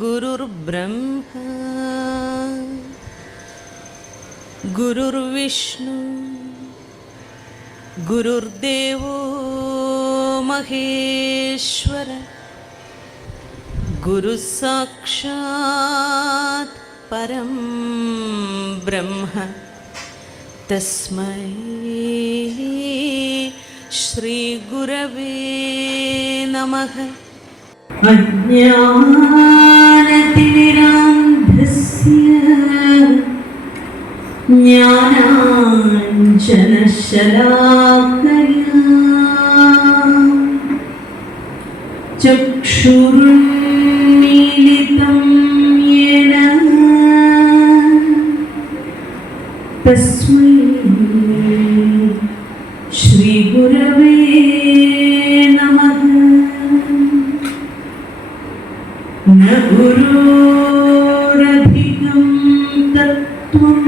गुरुर्ब्रह्मा गुरुर्विष्णु गुरुर्देवो महेश्वर गुरुसाक्षात् परं ब्रह्म तस्मै श्री गुरवे नमः। अज्ञानतिमिरान्धस्य ज्ञानाञ्जनशलाकया चक्षुरुन्मीलितं येन तस्मै श्रीगुरवे नमः। न गुरोरधिकं तत्त्वं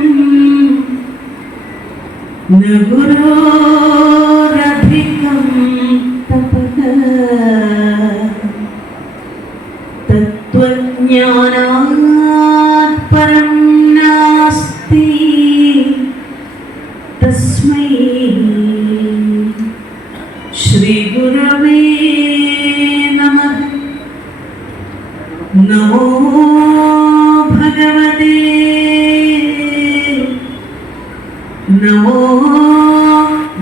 न गुरोरधिकं तपः तत्त्वज्ञानात् परं नास्ति तस्मै श्रीगुरवे नमः। नमो भगवते नमो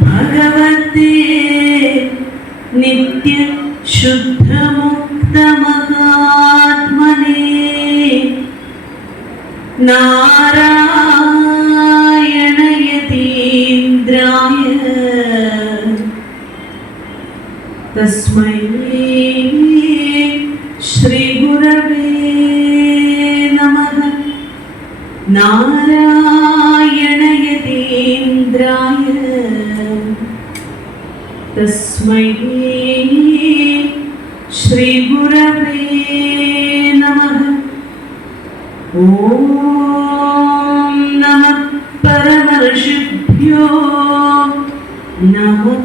भगवते नित्य शुद्ध मुक्त महात्मने नारायण यतीन्द्राय तस्मै श्री गुरवे नमः। नारायण यतीन्द्राय तस्मै श्री गुरवे नमः। ओम नमः परमर्षिभ्यो नमः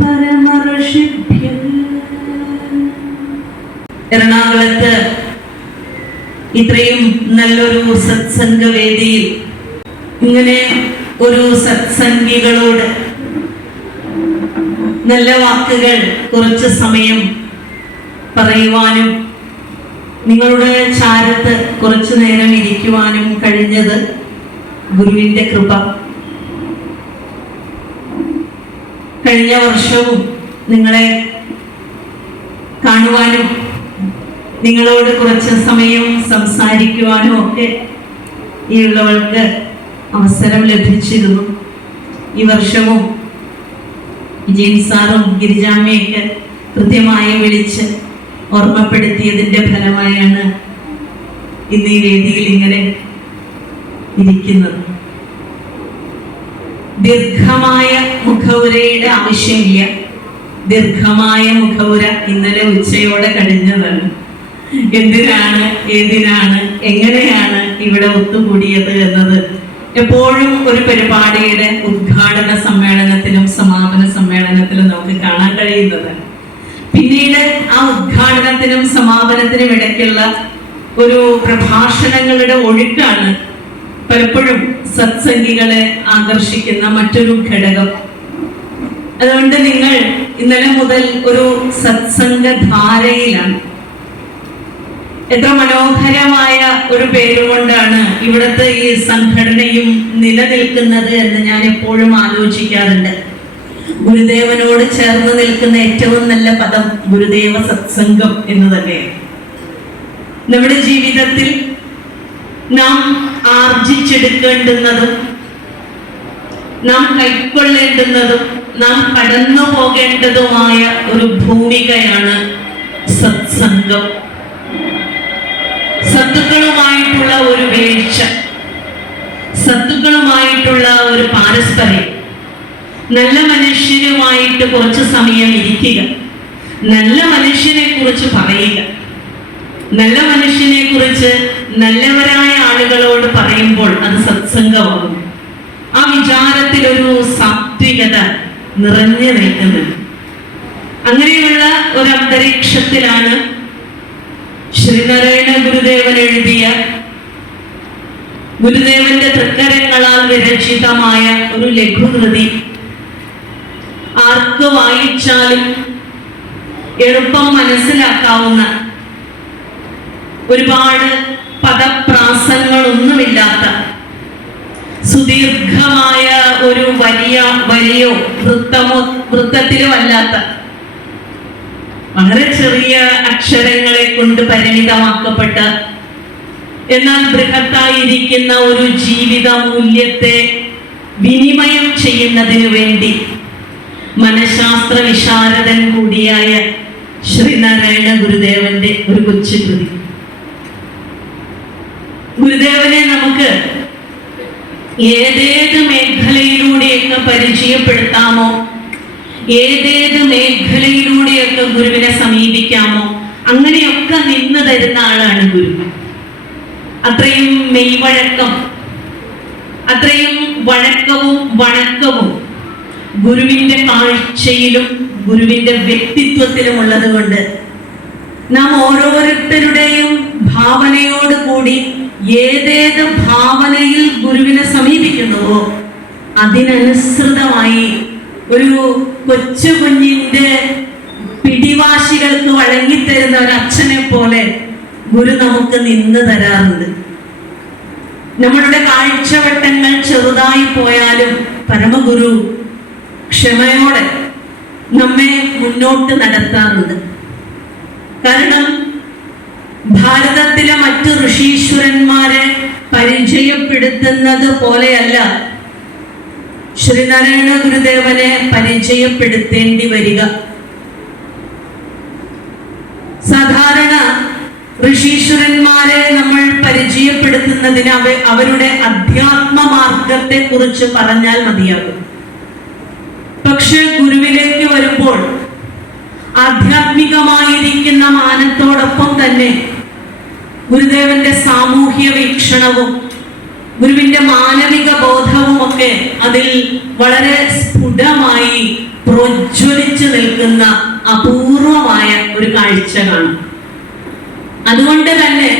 परमर्षिभ्यः। എറണാകുളത്ത് ഇത്രയും നല്ലൊരു സത്സംഗവേദിയിൽ ഇങ്ങനെ ഒരു സത്സംഗികളോട് നല്ല വാക്കുകൾ കുറച്ച് സമയം പറയുവാനും നിങ്ങളുടെ ചാരത്ത് കുറച്ചു നേരം ഇരിക്കുവാനും കഴിഞ്ഞത് ഗുരുവിന്റെ കൃപ. കഴിഞ്ഞ വർഷവും നിങ്ങളെ കാണുവാനും നിങ്ങളോട് കുറച്ച് സമയം സംസാരിക്കുവാനും ഒക്കെ ഈ ഉള്ളവർക്ക് അവസരം ലഭിച്ചിരുന്നു. ഈ വർഷവും വിജയൻ സാറും ഗിരിജാമ്മയൊക്കെ കൃത്യമായി വിളിച്ച് ഓർമ്മപ്പെടുത്തിയതിൻ്റെ ഫലമായാണ് ഇന്ന് ഈ വേദിയിൽ ഇങ്ങനെ ഇരിക്കുന്നത്. ദീർഘമായ മുഖവുരയുടെ ആവശ്യമില്ല. ദീർഘമായ മുഖവുര ഇന്നലെ ഉച്ചയോടെ കഴിഞ്ഞതാണ്. എന്തിനാണ്, ഏതിനാണ്, എങ്ങനെയാണ് ഇവിടെ ഒത്തുകൂടിയത് എന്നത് എപ്പോഴും ഒരു പരിപാടിയുടെ ഉദ്ഘാടന സമ്മേളനത്തിലും സമാപന സമ്മേളനത്തിലും നമുക്ക് കാണാൻ കഴിയുന്നത്. പിന്നീട് ആ ഉദ്ഘാടനത്തിനും സമാപനത്തിനും ഇടയ്ക്കുള്ള ഒരു പ്രഭാഷണങ്ങളുടെ ഒഴുക്കാണ് പലപ്പോഴും സത്സംഗികളെ ആകർഷിക്കുന്ന മറ്റൊരു ഘടകം. അതുകൊണ്ട് നിങ്ങൾ ഇന്നലെ മുതൽ ഒരു സത്സംഗധാരയിലാണ്. എത്ര മനോഹരമായ ഒരു പേരുകൊണ്ടാണ് ഇവിടുത്തെ ഈ സംഘടനയും നിലനിൽക്കുന്നത് എന്ന് ഞാൻ എപ്പോഴും ആലോചിക്കാറുണ്ട്. ഗുരുദേവനോട് ചേർന്ന് നിൽക്കുന്ന ഏറ്റവും നല്ല പദം ഗുരുദേവ സത്സംഗം എന്ന് തന്നെയാണ്. നമ്മുടെ ജീവിതത്തിൽ നാം ആർജിച്ചെടുക്കേണ്ടുന്നതും നാം കൈക്കൊള്ളേണ്ടുന്നതും നാം കടന്നു പോകേണ്ടതുമായ ഒരു ഭൂമികയാണ് സത്സംഗം. സത്തുക്കളുമായിട്ടുള്ള ഒരു വീഴ്ച, സത്തുക്കളുമായിട്ടുള്ള ഒരു പാരസ്പര്യം, നല്ല മനുഷ്യരുമായിട്ട് കുറച്ച് സമയം ഇരിക്കുക, നല്ല മനുഷ്യനെ കുറിച്ച് പറയുക, നല്ല മനുഷ്യനെ കുറിച്ച് നല്ലവരായ ആളുകളോട് പറയുമ്പോൾ അത് സത്സംഗമാകും. ആ വിചാരത്തിൽ ഒരു സാത്വികത നിറഞ്ഞു നിൽക്കുന്നുണ്ട്. അങ്ങനെയുള്ള ഒരു അന്തരീക്ഷത്തിലാണ് ശ്രീനാരായണ ഗുരുദേവൻ എഴുതിയ, ഗുരുദേവന്റെ തൃക്കരങ്ങളാൽ വിരചിതമായ ഒരു ലഘുകൃതി. ആർക്ക് വായിച്ചാലും എളുപ്പം മനസ്സിലാക്കാവുന്ന, ഒരുപാട് പദപ്രാസങ്ങളൊന്നുമില്ലാത്ത, സുദീർഘമായ ഒരു വരിയോ വൃത്തത്തിലോ അല്ലാത്ത, വളരെ ചെറിയ അക്ഷരങ്ങളെ കൊണ്ട് പരിമിതമാക്കപ്പെട്ട, എന്നാൽ ബൃഹത്തായിരിക്കുന്ന ഒരു ജീവിത മൂല്യത്തെ വിനിമയം ചെയ്യുന്നതിനു വേണ്ടി മനഃശാസ്ത്ര വിശാരദൻ കൂടിയായ ശ്രീനാരായണ ഗുരുദേവന്റെ ഒരു കൊച്ചു കൃതി. ഗുരുദേവനെ നമുക്ക് ഏതേത് മേഖലയിലൂടെയൊക്കെ പരിചയപ്പെടുത്താമോ, ഏതേത് മേഖലയിലൂടെയൊക്കെ ഗുരുവിനെ സമീപിക്കാമോ, അങ്ങനെയൊക്കെ നിന്ന് തരുന്ന ആളാണ് ഗുരു. അത്രയും മെയ്വഴക്കം, അത്രയും വഴക്കവും വണക്കവും ഗുരുവിന്റെ കാഴ്ചയിലും ഗുരുവിന്റെ വ്യക്തിത്വത്തിലും ഉള്ളത് കൊണ്ട് നാം ഓരോരുത്തരുടെയും ഭാവനയോട് കൂടി ഏതേത് ഭാവനയിൽ ഗുരുവിനെ സമീപിക്കുന്നുവോ അതിനനുസൃതമായി ഒരു കൊച്ചു കുഞ്ഞിന്റെ പിടിവാശികൾക്ക് വഴങ്ങിത്തരുന്ന ഒരു അച്ഛനെ പോലെ ഗുരു നമുക്ക് നിന്ന് തരാറുണ്ട്. നമ്മളുടെ കാഴ്ചവട്ടങ്ങൾ ചെറുതായി പോയാലും പരമഗുരു ക്ഷമയോടെ നമ്മെ മുന്നോട്ട് നടത്താറുണ്ട്. കാരണം ഭാരതത്തിലെ മറ്റു ഋഷീശ്വരന്മാരെ പരിചയപ്പെടുത്തുന്നത് പോലെയല്ല ശ്രീനാരായണ ഗുരുദേവനെ പരിചയപ്പെടുത്തേണ്ടി വരിക. സാധാരണ ഋഷീശ്വരന്മാരെ നമ്മൾ പരിചയപ്പെടുത്തുന്നതിന് അവരുടെ അധ്യാത്മ മാർഗത്തെ കുറിച്ച് പറഞ്ഞാൽ മതിയാകും. പക്ഷെ ഗുരുവിലേക്ക് വരുമ്പോൾ ആധ്യാത്മികമായിരിക്കുന്ന മാനത്തോടൊപ്പം തന്നെ ഗുരുദേവന്റെ സാമൂഹ്യ വീക്ഷണവും ഗുരുവിന്റെ മാനവിക ബോധവും ഒക്കെ അതിൽ വളരെ സ്ഫുടമായി പ്രോജ്വലിച്ചു നിൽക്കുന്ന അപൂർവമായ ഒരു കാഴ്ച കാണും. അതുകൊണ്ട് തന്നെ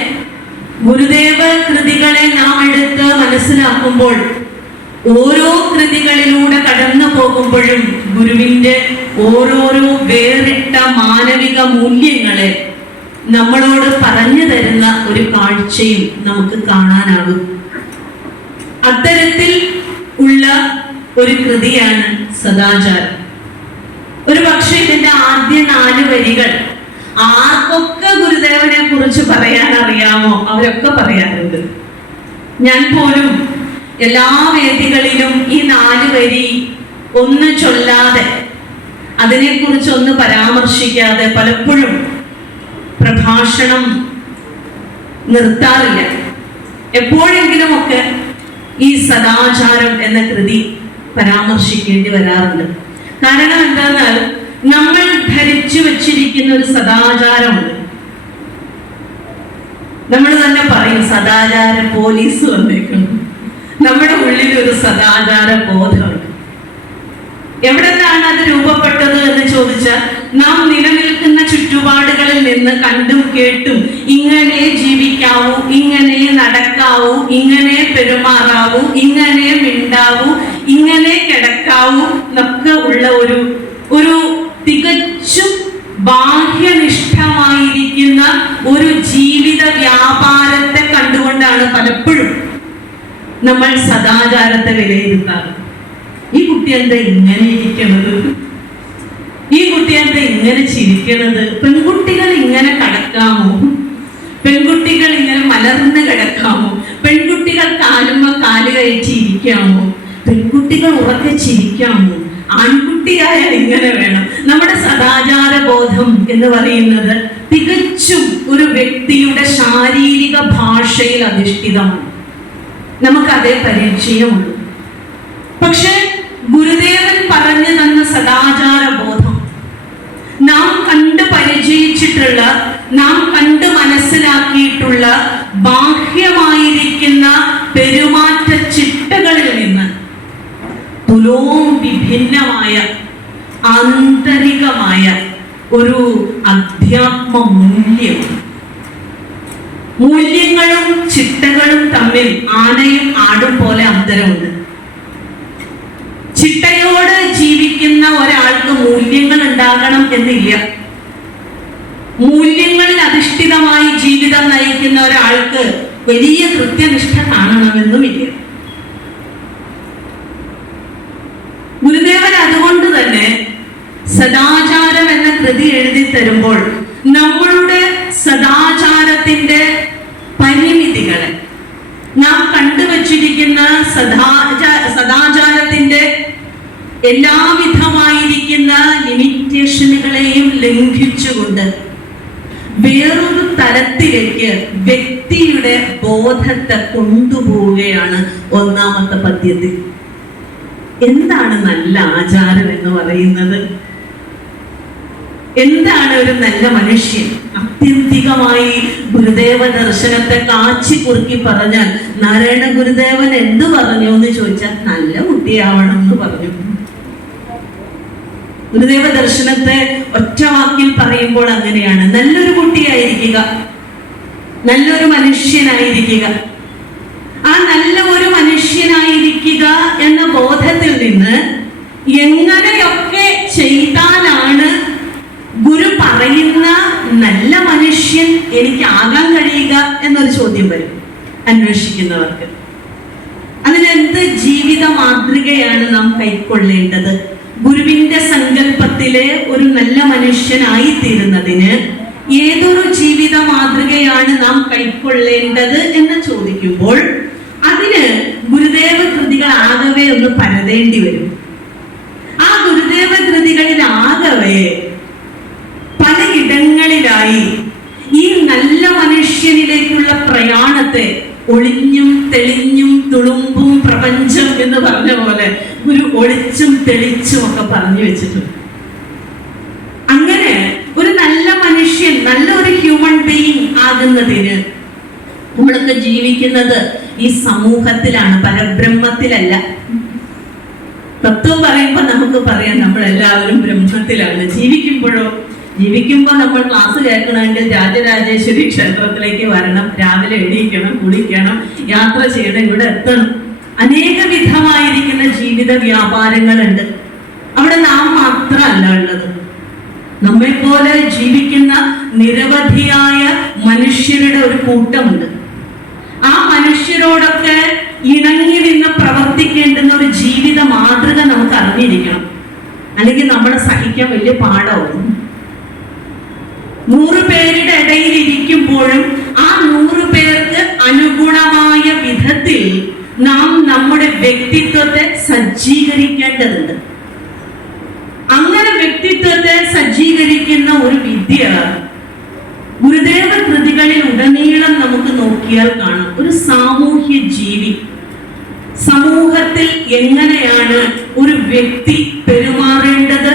ഗുരുദേവ കൃതികളെ നാം എടുത്ത് മനസ്സിലാക്കുമ്പോൾ ഓരോ കൃതികളിലൂടെ കടന്നു പോകുമ്പോഴും ഗുരുവിന്റെ ഓരോരോ വേറിട്ട മാനവിക മൂല്യങ്ങളെ നമ്മളോട് പറഞ്ഞു തരുന്ന ഒരു കാഴ്ചയും നമുക്ക് കാണാനാകും. അത്തരത്തിൽ ഉള്ള ഒരു കൃതിയാണ് സദാചാരം. ഒരു പക്ഷേ ഇതിന്റെ ആദ്യ 4 വരികൾ ആർക്കൊക്കെ ഗുരുദേവനെ കുറിച്ച് പറയാൻ അറിയാമോ അവരൊക്കെ പറയാറുണ്ട്. ഞാൻ പോലും എല്ലാ വേദികളിലും ഈ 4 വരി ഒന്ന് ചൊല്ലാതെ, അതിനെക്കുറിച്ച് ഒന്ന് പരാമർശിക്കാതെ പലപ്പോഴും പ്രഭാഷണം നിർത്താറില്ല. എപ്പോഴെങ്കിലുമൊക്കെ ഈ സദാചാരം എന്ന കൃതി പരാമർശിക്കേണ്ടി വരാറുണ്ട്. കാരണം എന്താണെന്നാൽ നമ്മൾ ധരിച്ചു വച്ചിരിക്കുന്ന ഒരു സദാചാരമുണ്ട്. നമ്മൾ തന്നെ പറയും സദാചാര പോലീസ് വന്നേക്കുന്നു. നമ്മുടെ ഉള്ളിൽ ഒരു സദാചാര ബോധമുണ്ട്. എവിടെ നിന്നാണ് അത് രൂപപ്പെട്ടത് എന്ന് ചോദിച്ചാൽ നാം നിലനിൽക്കുന്ന ചുറ്റുപാടുകളിൽ നിന്ന് കണ്ടും കേട്ടും ഇങ്ങനെ ജീവിക്കാവൂ, ഇങ്ങനെ നടക്കാവൂ, ഇങ്ങനെ പെരുമാറാവൂ, ഇങ്ങനെ മിണ്ടാവൂ, ഇങ്ങനെ കിടക്കാവൂ എന്നൊക്കെ ഉള്ള ഒരു തികച്ചും ബാഹ്യനിഷ്ഠമായിരിക്കുന്ന ഒരു ജീവിത വ്യാപാരത്തെ കണ്ടുകൊണ്ടാണ് പലപ്പോഴും നമ്മൾ സദാചാരത്തെ വിലയിരുത്താറ്. ഈ കുട്ടി എന്താ ഇങ്ങനെ ഇരിക്കണത്, ഈ കുട്ടി എന്താ ഇങ്ങനെ ചിരിക്കണത്, പെൺകുട്ടികൾ ഇങ്ങനെ കിടക്കാമോ, പെൺകുട്ടികൾ ഇങ്ങനെ മലർന്ന് കിടക്കാമോ, പെൺകുട്ടികൾ കാലുമ്മ കാല് കഴിച്ച് ഇരിക്കാമോ, പെൺകുട്ടികൾ ഉറക്കെ ചിരിക്കാമോ, ആൺകുട്ടിയായാൽ ഇങ്ങനെ വേണം. നമ്മുടെ സദാചാര ബോധം എന്ന് പറയുന്നത് തികച്ചും ഒരു വ്യക്തിയുടെ ശാരീരിക ഭാഷയിൽ അധിഷ്ഠിതമാണ്. നമുക്കതേ പരിചയമുള്ളൂ. പക്ഷെ ഗുരുദേവൻ പറഞ്ഞു തന്ന സദാചാര ബോധം നാം കണ്ട് പരിചയിച്ചിട്ടുള്ള, നാം കണ്ട് മനസ്സിലാക്കിയിട്ടുള്ള ബാഹ്യമായിരിക്കുന്ന പെരുമാറ്റ ചിട്ടകളിൽ നിന്ന് തുലോം വിഭിന്നമായ ആന്തരികമായ ഒരു അധ്യാത്മ മൂല്യമാണ്. മൂല്യങ്ങളും ചിട്ടകളും തമ്മിൽ ആനയും ആടും പോലെ അന്തരമുണ്ട്. ചിട്ടയോട് ജീവിക്കുന്ന ഒരാൾക്ക് മൂല്യങ്ങൾ ഉണ്ടാകണം എന്നില്ല. മൂല്യങ്ങളിൽ അധിഷ്ഠിതമായി ജീവിതം നയിക്കുന്ന ഒരാൾക്ക് വലിയ കൃത്യനിഷ്ഠ കാണണമെന്നുമില്ല. ഗുരുദേവൻ അതുകൊണ്ട് തന്നെ സദാചാരം എന്ന കൃതി എഴുതി തരുമ്പോൾ നമ്മളുടെ സദാചാരത്തിന്റെ പരിമിതികളെ, നാം കണ്ടുവച്ചിരിക്കുന്ന സദാചാരത്തിന്റെ എല്ലാവിധമായിരിക്കുന്ന ലിമിറ്റേഷനുകളെയും ലംഘിച്ചുകൊണ്ട് വേറൊരു തലത്തിലേക്ക് വ്യക്തിയുടെ ബോധത്തെ കൊണ്ടുപോവുകയാണ് ഒന്നാമത്തെ പദ്യത്തിൽ. എന്താണ് നല്ല ആചാരം എന്ന് പറയുന്നത്? എന്താണ് ഒരു നല്ല മനുഷ്യൻ? ആത്യന്തികമായി ഗുരുദേവ ദർശനത്തെ കാച്ചി കുറുക്കി പറഞ്ഞാൽ നാരായണ ഗുരുദേവൻ എന്ത് പറഞ്ഞു എന്ന് ചോദിച്ചാൽ നല്ല കുട്ടിയാവണം എന്ന് പറഞ്ഞു. ഗുരുദേവ ദർശനത്തെ ഒറ്റ വാക്കിൽ പറയുമ്പോൾ അങ്ങനെയാണ്: നല്ലൊരു കുട്ടിയായിരിക്കുക, നല്ലൊരു മനുഷ്യനായിരിക്കുക. ആ നല്ല ഒരു മനുഷ്യനായിരിക്കുക എന്ന ബോധത്തിൽ നിന്ന് എങ്ങനെയൊക്കെ ചെയ്താലാണ് ഗുരു പറയുന്ന നല്ല മനുഷ്യൻ എനിക്കാകാൻ കഴിയുക എന്നൊരു ചോദ്യം വരും അന്വേഷിക്കുന്നവർക്ക്. അതിനെന്ത് ജീവിത മാതൃകയാണ് നാം കൈക്കൊള്ളേണ്ടത്? ഗുരുവിന്റെ സങ്കല്പത്തിലെ ഒരു നല്ല മനുഷ്യനായി തീരുന്നതിന് ഏതൊരു ജീവിത മാതൃകയാണ് നാം കൈക്കൊള്ളേണ്ടത് എന്ന് ചോദിക്കുമ്പോൾ അതിന് ഗുരുദേവ കൃതികൾ ആകവേ ഒന്ന് പരതേണ്ടി വരും. ആ ഗുരുദേവ കൃതികളിൽ ആകവേ പലയിടങ്ങളിലായി ഈ നല്ല മനുഷ്യനിലേക്കുള്ള പ്രയാണത്തെ ഒളിഞ്ഞും തെളിഞ്ഞും തുളുമ്പും പ്രപഞ്ചം എന്ന് പറഞ്ഞ പോലെ ഒരു ഒളിച്ചും തെളിച്ചും ഒക്കെ പറഞ്ഞു വെച്ചിട്ടുണ്ട്. അങ്ങനെ ഒരു നല്ല മനുഷ്യൻ, നല്ല ഒരു ഹ്യൂമൻ ബീയിങ് ആകുന്നതിന് നമ്മളൊക്കെ ജീവിക്കുന്നത് ഈ സമൂഹത്തിലാണ്, പരബ്രഹ്മത്തിലല്ല. തത്വം പറയുമ്പോൾ നമുക്ക് പറയാം നമ്മൾ എല്ലാവരും ബ്രഹ്മത്തിലാണ്. ജീവിക്കുമ്പോൾ നമ്മൾ ക്ലാസ് കേൾക്കണമെങ്കിൽ രാജരാജേശ്വരി ക്ഷേത്രത്തിലേക്ക് വരണം, രാവിലെ എണീക്കണം, കുളിക്കണം, യാത്ര ചെയ്യണം, ഇവിടെ എത്തണം. അനേക വിധമായിരിക്കുന്ന ജീവിത വ്യാപാരങ്ങളുണ്ട്. അവിടെ നാം മാത്രമല്ല ഉള്ളത്. നമ്മെ പോലെ ജീവിക്കുന്ന നിരവധിയായ മനുഷ്യരുടെ ഒരു കൂട്ടമുണ്ട്. ആ മനുഷ്യരോടൊക്കെ ഇണങ്ങി നിന്ന് പ്രവർത്തിക്കേണ്ടുന്ന ഒരു ജീവിത മാതൃക നമുക്ക് അറിഞ്ഞിരിക്കണം. അല്ലെങ്കിൽ നമ്മളെ സഹിക്കാൻ വലിയ പാടാവും. 100 പേരുടെ ഇടയിൽ ഇരിക്കുമ്പോഴും ആ 100 പേർക്ക് അനുഗുണമായ വിധത്തിൽ നാം നമ്മുടെ വ്യക്തിത്വത്തെ സജ്ജീകരിക്കേണ്ടതുണ്ട്. അങ്ങനെ വ്യക്തിത്വത്തെ സജ്ജീകരിക്കുന്ന ഒരു വിദ്യ ഗുരുദേവ കൃതികളിൽ ഉടനീളം നമുക്ക് നോക്കിയാൽ കാണാം. ഒരു സാമൂഹ്യ ജീവി സമൂഹത്തിൽ എങ്ങനെയാണ് ഒരു വ്യക്തി പെരുമാറേണ്ടത്,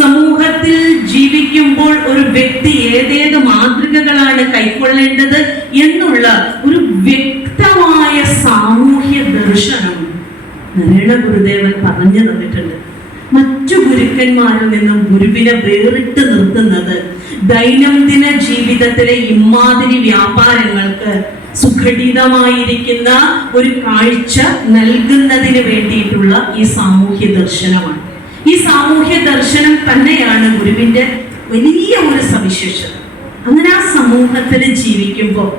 സമൂഹത്തിൽ ജീവിക്കുമ്പോൾ ഒരു വ്യക്തി ഏതേത് മാതൃകകളാണ് കൈക്കൊള്ളേണ്ടത് എന്നുള്ള ഒരു വ്യക്തമായ സാമൂഹ്യ ദർശനം നാരായണ ഗുരുദേവൻ പറഞ്ഞു തന്നിട്ടുണ്ട്. മറ്റു ഗുരുക്കന്മാരിൽ നിന്നും ഗുരുവിനെ വേറിട്ട് നിർത്തുന്നത് ദൈനംദിന ജീവിതത്തിലെ ഇമാതിരി വ്യാപാരങ്ങൾക്ക് സുഘടിതമായിരിക്കുന്ന ഒരു കാഴ്ച നൽകുന്നതിന് വേണ്ടിയിട്ടുള്ള ഈ സാമൂഹ്യ ദർശനമാണ്. ഈ സാമൂഹ്യ ദർശനം തന്നെയാണ് ഗുരുവിന്റെ വലിയ ഒരു സവിശേഷത. അങ്ങനെ ആ സമൂഹത്തിൽ ജീവിക്കുമ്പോൾ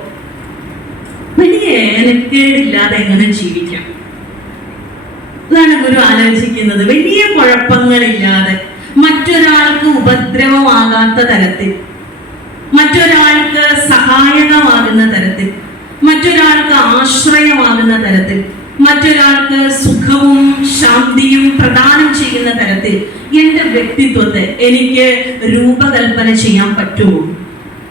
വലിയ ഏനക്കേടില്ലാതെ എങ്ങനെ ജീവിക്കാം, അതാണ് ഗുരു ആലോചിക്കുന്നത്. വലിയ കുഴപ്പങ്ങളില്ലാതെ, മറ്റൊരാൾക്ക് ഉപദ്രവമാകാത്ത തരത്തിൽ, മറ്റൊരാൾക്ക് സഹായകമാകുന്ന തരത്തിൽ, മറ്റൊരാൾക്ക് ആശ്രയമാകുന്ന തരത്തിൽ, മറ്റൊരാൾക്ക് സുഖവും ശാന്തിയും പ്രദാനം ചെയ്യുന്ന തരത്തിൽ എൻ്റെ വ്യക്തിത്വത്തെ എനിക്ക് രൂപകൽപ്പന ചെയ്യാൻ പറ്റുമോ?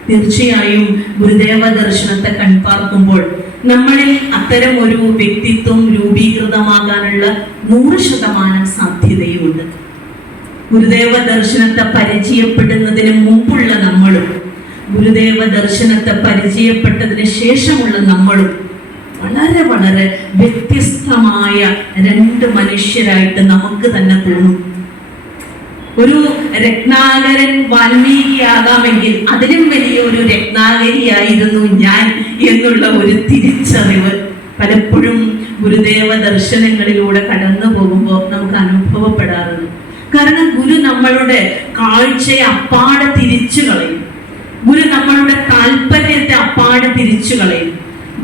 തീർച്ചയായും ഗുരുദേവ ദർശനത്തെ കൺപാർക്കുമ്പോൾ നമ്മളിൽ അത്തരം ഒരു വ്യക്തിത്വം രൂപീകൃതമാകാനുള്ള 100% സാധ്യതയുമുണ്ട്. ഗുരുദേവ ദർശനത്തെ പരിചയപ്പെടുന്നതിന് മുമ്പുള്ള നമ്മളും ഗുരുദേവ ദർശനത്തെ പരിചയപ്പെട്ടതിന് ശേഷമുള്ള നമ്മളും വളരെ വളരെ വ്യത്യസ്തമായ 2 മനുഷ്യരായിട്ട് നമുക്ക് തന്നെ തോന്നും. ഒരു രത്നാകരൻ വാൽമീകിയാകാമെങ്കിൽ അതിലും വലിയ ഒരു രത്നാകരിയായിരുന്നു ഞാൻ എന്നുള്ള ഒരു തിരിച്ചറിവ് പലപ്പോഴും ഗുരുദേവ ദർശനങ്ങളിലൂടെ കടന്നു പോകുമ്പോൾ നമുക്ക് അനുഭവപ്പെടാറുണ്ട്. കാരണം ഗുരു നമ്മളുടെ കാഴ്ചയെ അപ്പാടെ തിരിച്ചു കളയും. ഗുരു നമ്മളുടെ താല്പര്യത്തെ അപ്പാടെ തിരിച്ചു കളയും.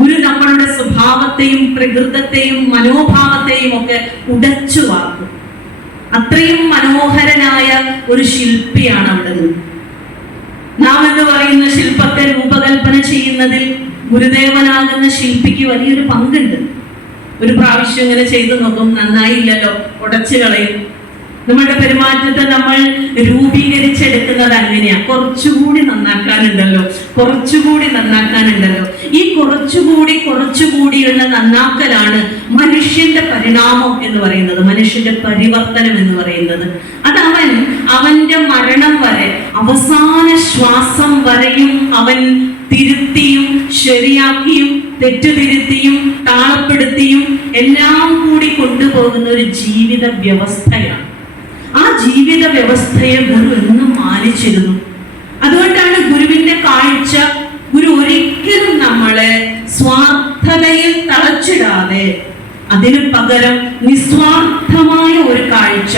ഗുരു നമ്മളുടെ സ്വഭാവത്തെയും പ്രകൃതത്തെയും മനോഭാവത്തെയും ഒക്കെ ഉടച്ചു വാർക്കും. അത്രയും മനോഹരനായ ഒരു ശില്പിയാണ് അവിടെ നിന്ന്. നാം എന്ന് പറയുന്ന ശില്പത്തെ രൂപകൽപ്പന ചെയ്യുന്നതിൽ ഗുരുദേവനാകുന്ന ശില്പിക്ക് വലിയൊരു പങ്കുണ്ട്. ഒരു പ്രാവശ്യം ഇങ്ങനെ ചെയ്തു നോക്കും, നന്നായില്ലല്ലോ, ഉടച്ചു കളയും. നമ്മുടെ പെരുമാറ്റത്തെ നമ്മൾ രൂപീകരിച്ചെടുക്കുന്നത് അങ്ങനെയാ. കുറച്ചുകൂടി നന്നാക്കാനുണ്ടല്ലോ, കുറച്ചുകൂടി നന്നാക്കാനുണ്ടല്ലോ. ഈ കുറച്ചുകൂടിയുള്ള നന്നാക്കലാണ് മനുഷ്യന്റെ പരിണാമം എന്ന് പറയുന്നത്, മനുഷ്യന്റെ പരിവർത്തനം എന്ന് പറയുന്നത്. അത് അവന്റെ മരണം വരെ, അവസാന ശ്വാസം വരെയും അവൻ തിരുത്തിയും ശരിയാക്കിയും തെറ്റുതിരുത്തിയും താളപ്പെടുത്തിയും എല്ലാം കൂടി കൊണ്ടുപോകുന്ന ഒരു ജീവിത വ്യവസ്ഥയാണ്. ആ ജീവിത വ്യവസ്ഥയെ ഗുരു എന്നും മാനിച്ചിരുന്നു. അതുകൊണ്ടാണ് ഗുരുവിന്റെ കാഴ്ച, ഗുരു ഒരിക്കലും നമ്മളെ സ്വാർത്ഥതയിൽ തളച്ചിടാതെ അതിനു പകരം നിസ്വാർത്ഥമായ ഒരു കാഴ്ച,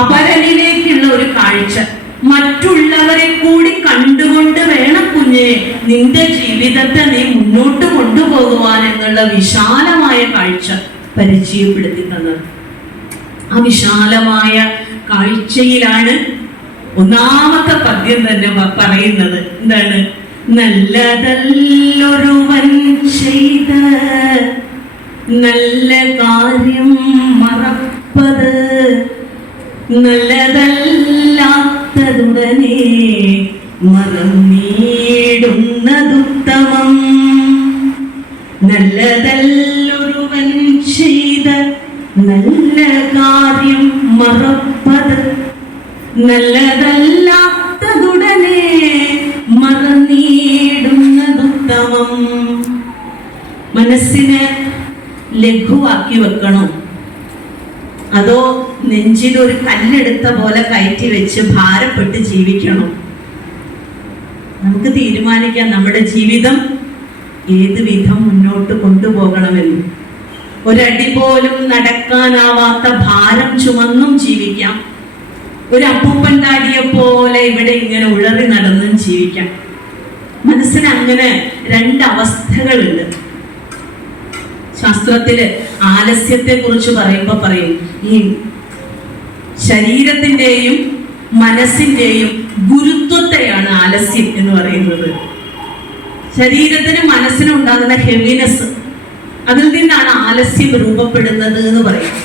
അപരനിലേക്കുള്ള ഒരു കാഴ്ച, മറ്റുള്ളവരെ കൂടി കണ്ടുകൊണ്ട് വേണം കുഞ്ഞെ നിന്റെ ജീവിതത്തെ നീ മുന്നോട്ട് കൊണ്ടുപോകുവാൻ എന്നുള്ള വിശാലമായ കാഴ്ച പരിചയപ്പെടുത്തി തന്നത്. ആ വിശാലമായ കാഴ്ചയിലാണ് ഒന്നാമത്തെ പദ്യം തന്നെ പറയുന്നത്. എന്താണ്? നല്ലതല്ലൊരുവൻ ചെയ്ത നല്ല കാര്യം മറപ്പത്, നല്ലതല്ലാത്തതുടനെ മറന്നിടുന്നതുത്തമം. നല്ലതല്ലൊരുവൻ ചെയ്ത നല്ല കാര്യം മറപ്പത്, നല്ലതല്ലാത്തതുടനെ മറന്നിടുന്നതുത്തമം. മനസ്സിനെ ലഘുവാക്കി വെക്കണോ, അതോ നെഞ്ചിൽ ഒരു കല്ലെടുത്ത പോലെ കയറ്റി വെച്ച് ഭാരപ്പെട്ട് ജീവിക്കണോ? നമുക്ക് തീരുമാനിക്കാം നമ്മുടെ ജീവിതം ഏത് വിധം മുന്നോട്ട് കൊണ്ടുപോകണമെന്ന്. ഒരടി പോലും നടക്കാനാവാത്ത ഭാരം ചുമന്നും ജീവിക്കാം, ഒരു അപ്പൂപ്പൻ താടിയെ പോലെ ഇവിടെ ഇങ്ങനെ ഉഴറി നടന്നും ജീവിക്കാം. മനസ്സിന് അങ്ങനെ രണ്ട് അവസ്ഥകളുണ്ട്. ശാസ്ത്രത്തില് ആലസ്യത്തെ കുറിച്ച് പറയുമ്പോൾ പറയും, ഈ ശരീരത്തിന്റെയും മനസ്സിന്റെയും ഗുരുത്വത്തെയാണ് ആലസ്യം എന്ന് പറയുന്നത്. ശരീരത്തിനും മനസ്സിനും ഉണ്ടാകുന്ന ഹെവിനെസ്, അതിൽ നിന്നാണ് ആലസ്യം രൂപപ്പെടുന്നത് എന്ന് പറയും.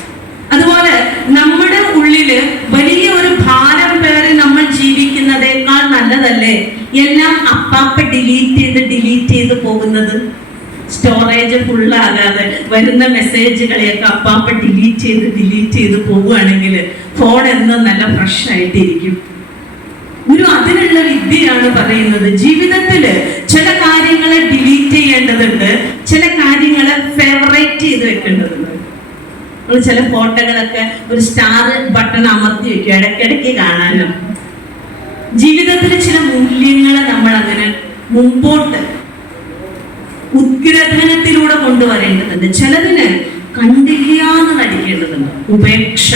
അതുപോലെ നമ്മുടെ ഉള്ളില് വലിയ ഒരു ഭാരം പേറി നമ്മൾ ജീവിക്കുന്നതേക്കാൾ നല്ലതല്ലേ എല്ലാം അപ്പാപ്പ ഡിലീറ്റ് ചെയ്ത് പോകുന്നത്? സ്റ്റോറേജ് ഫുള്ളാകാതെ വരുന്ന മെസ്സേജുകളെയൊക്കെ അപ്പാപ്പ ഡിലീറ്റ് ചെയ്ത് പോവുകയാണെങ്കിൽ ഫോൺ എന്നും നല്ല ഫ്രഷ് ആയിട്ടിരിക്കും. ഒരു അതിനുള്ള വിദ്യയാണ് പറയുന്നത്. ജീവിതത്തില് ചില കാര്യങ്ങളെ ഡിലീറ്റ് ചെയ്യേണ്ടതുണ്ട്, ചില കാര്യങ്ങളെ ഫേവറേറ്റ് ചെയ്ത് വെക്കേണ്ടതുണ്ട്. നമ്മൾ ചില ഫോട്ടോകളൊക്കെ ഒരു സ്റ്റാർ ബട്ടൺ അമർത്തി വെക്കും ഇടയ്ക്കിടയ്ക്ക് കാണാനും. ജീവിതത്തിലെ ചില മൂല്യങ്ങളെ നമ്മൾ അങ്ങനെ മുമ്പോട്ട് ഉദ്ഗ്രഥനത്തിലൂടെ കൊണ്ടുവരേണ്ടതുണ്ട്. ചിലതിന് കണ്ടില്ലാന്ന് നടിക്കേണ്ടതുണ്ട്. ഉപേക്ഷ.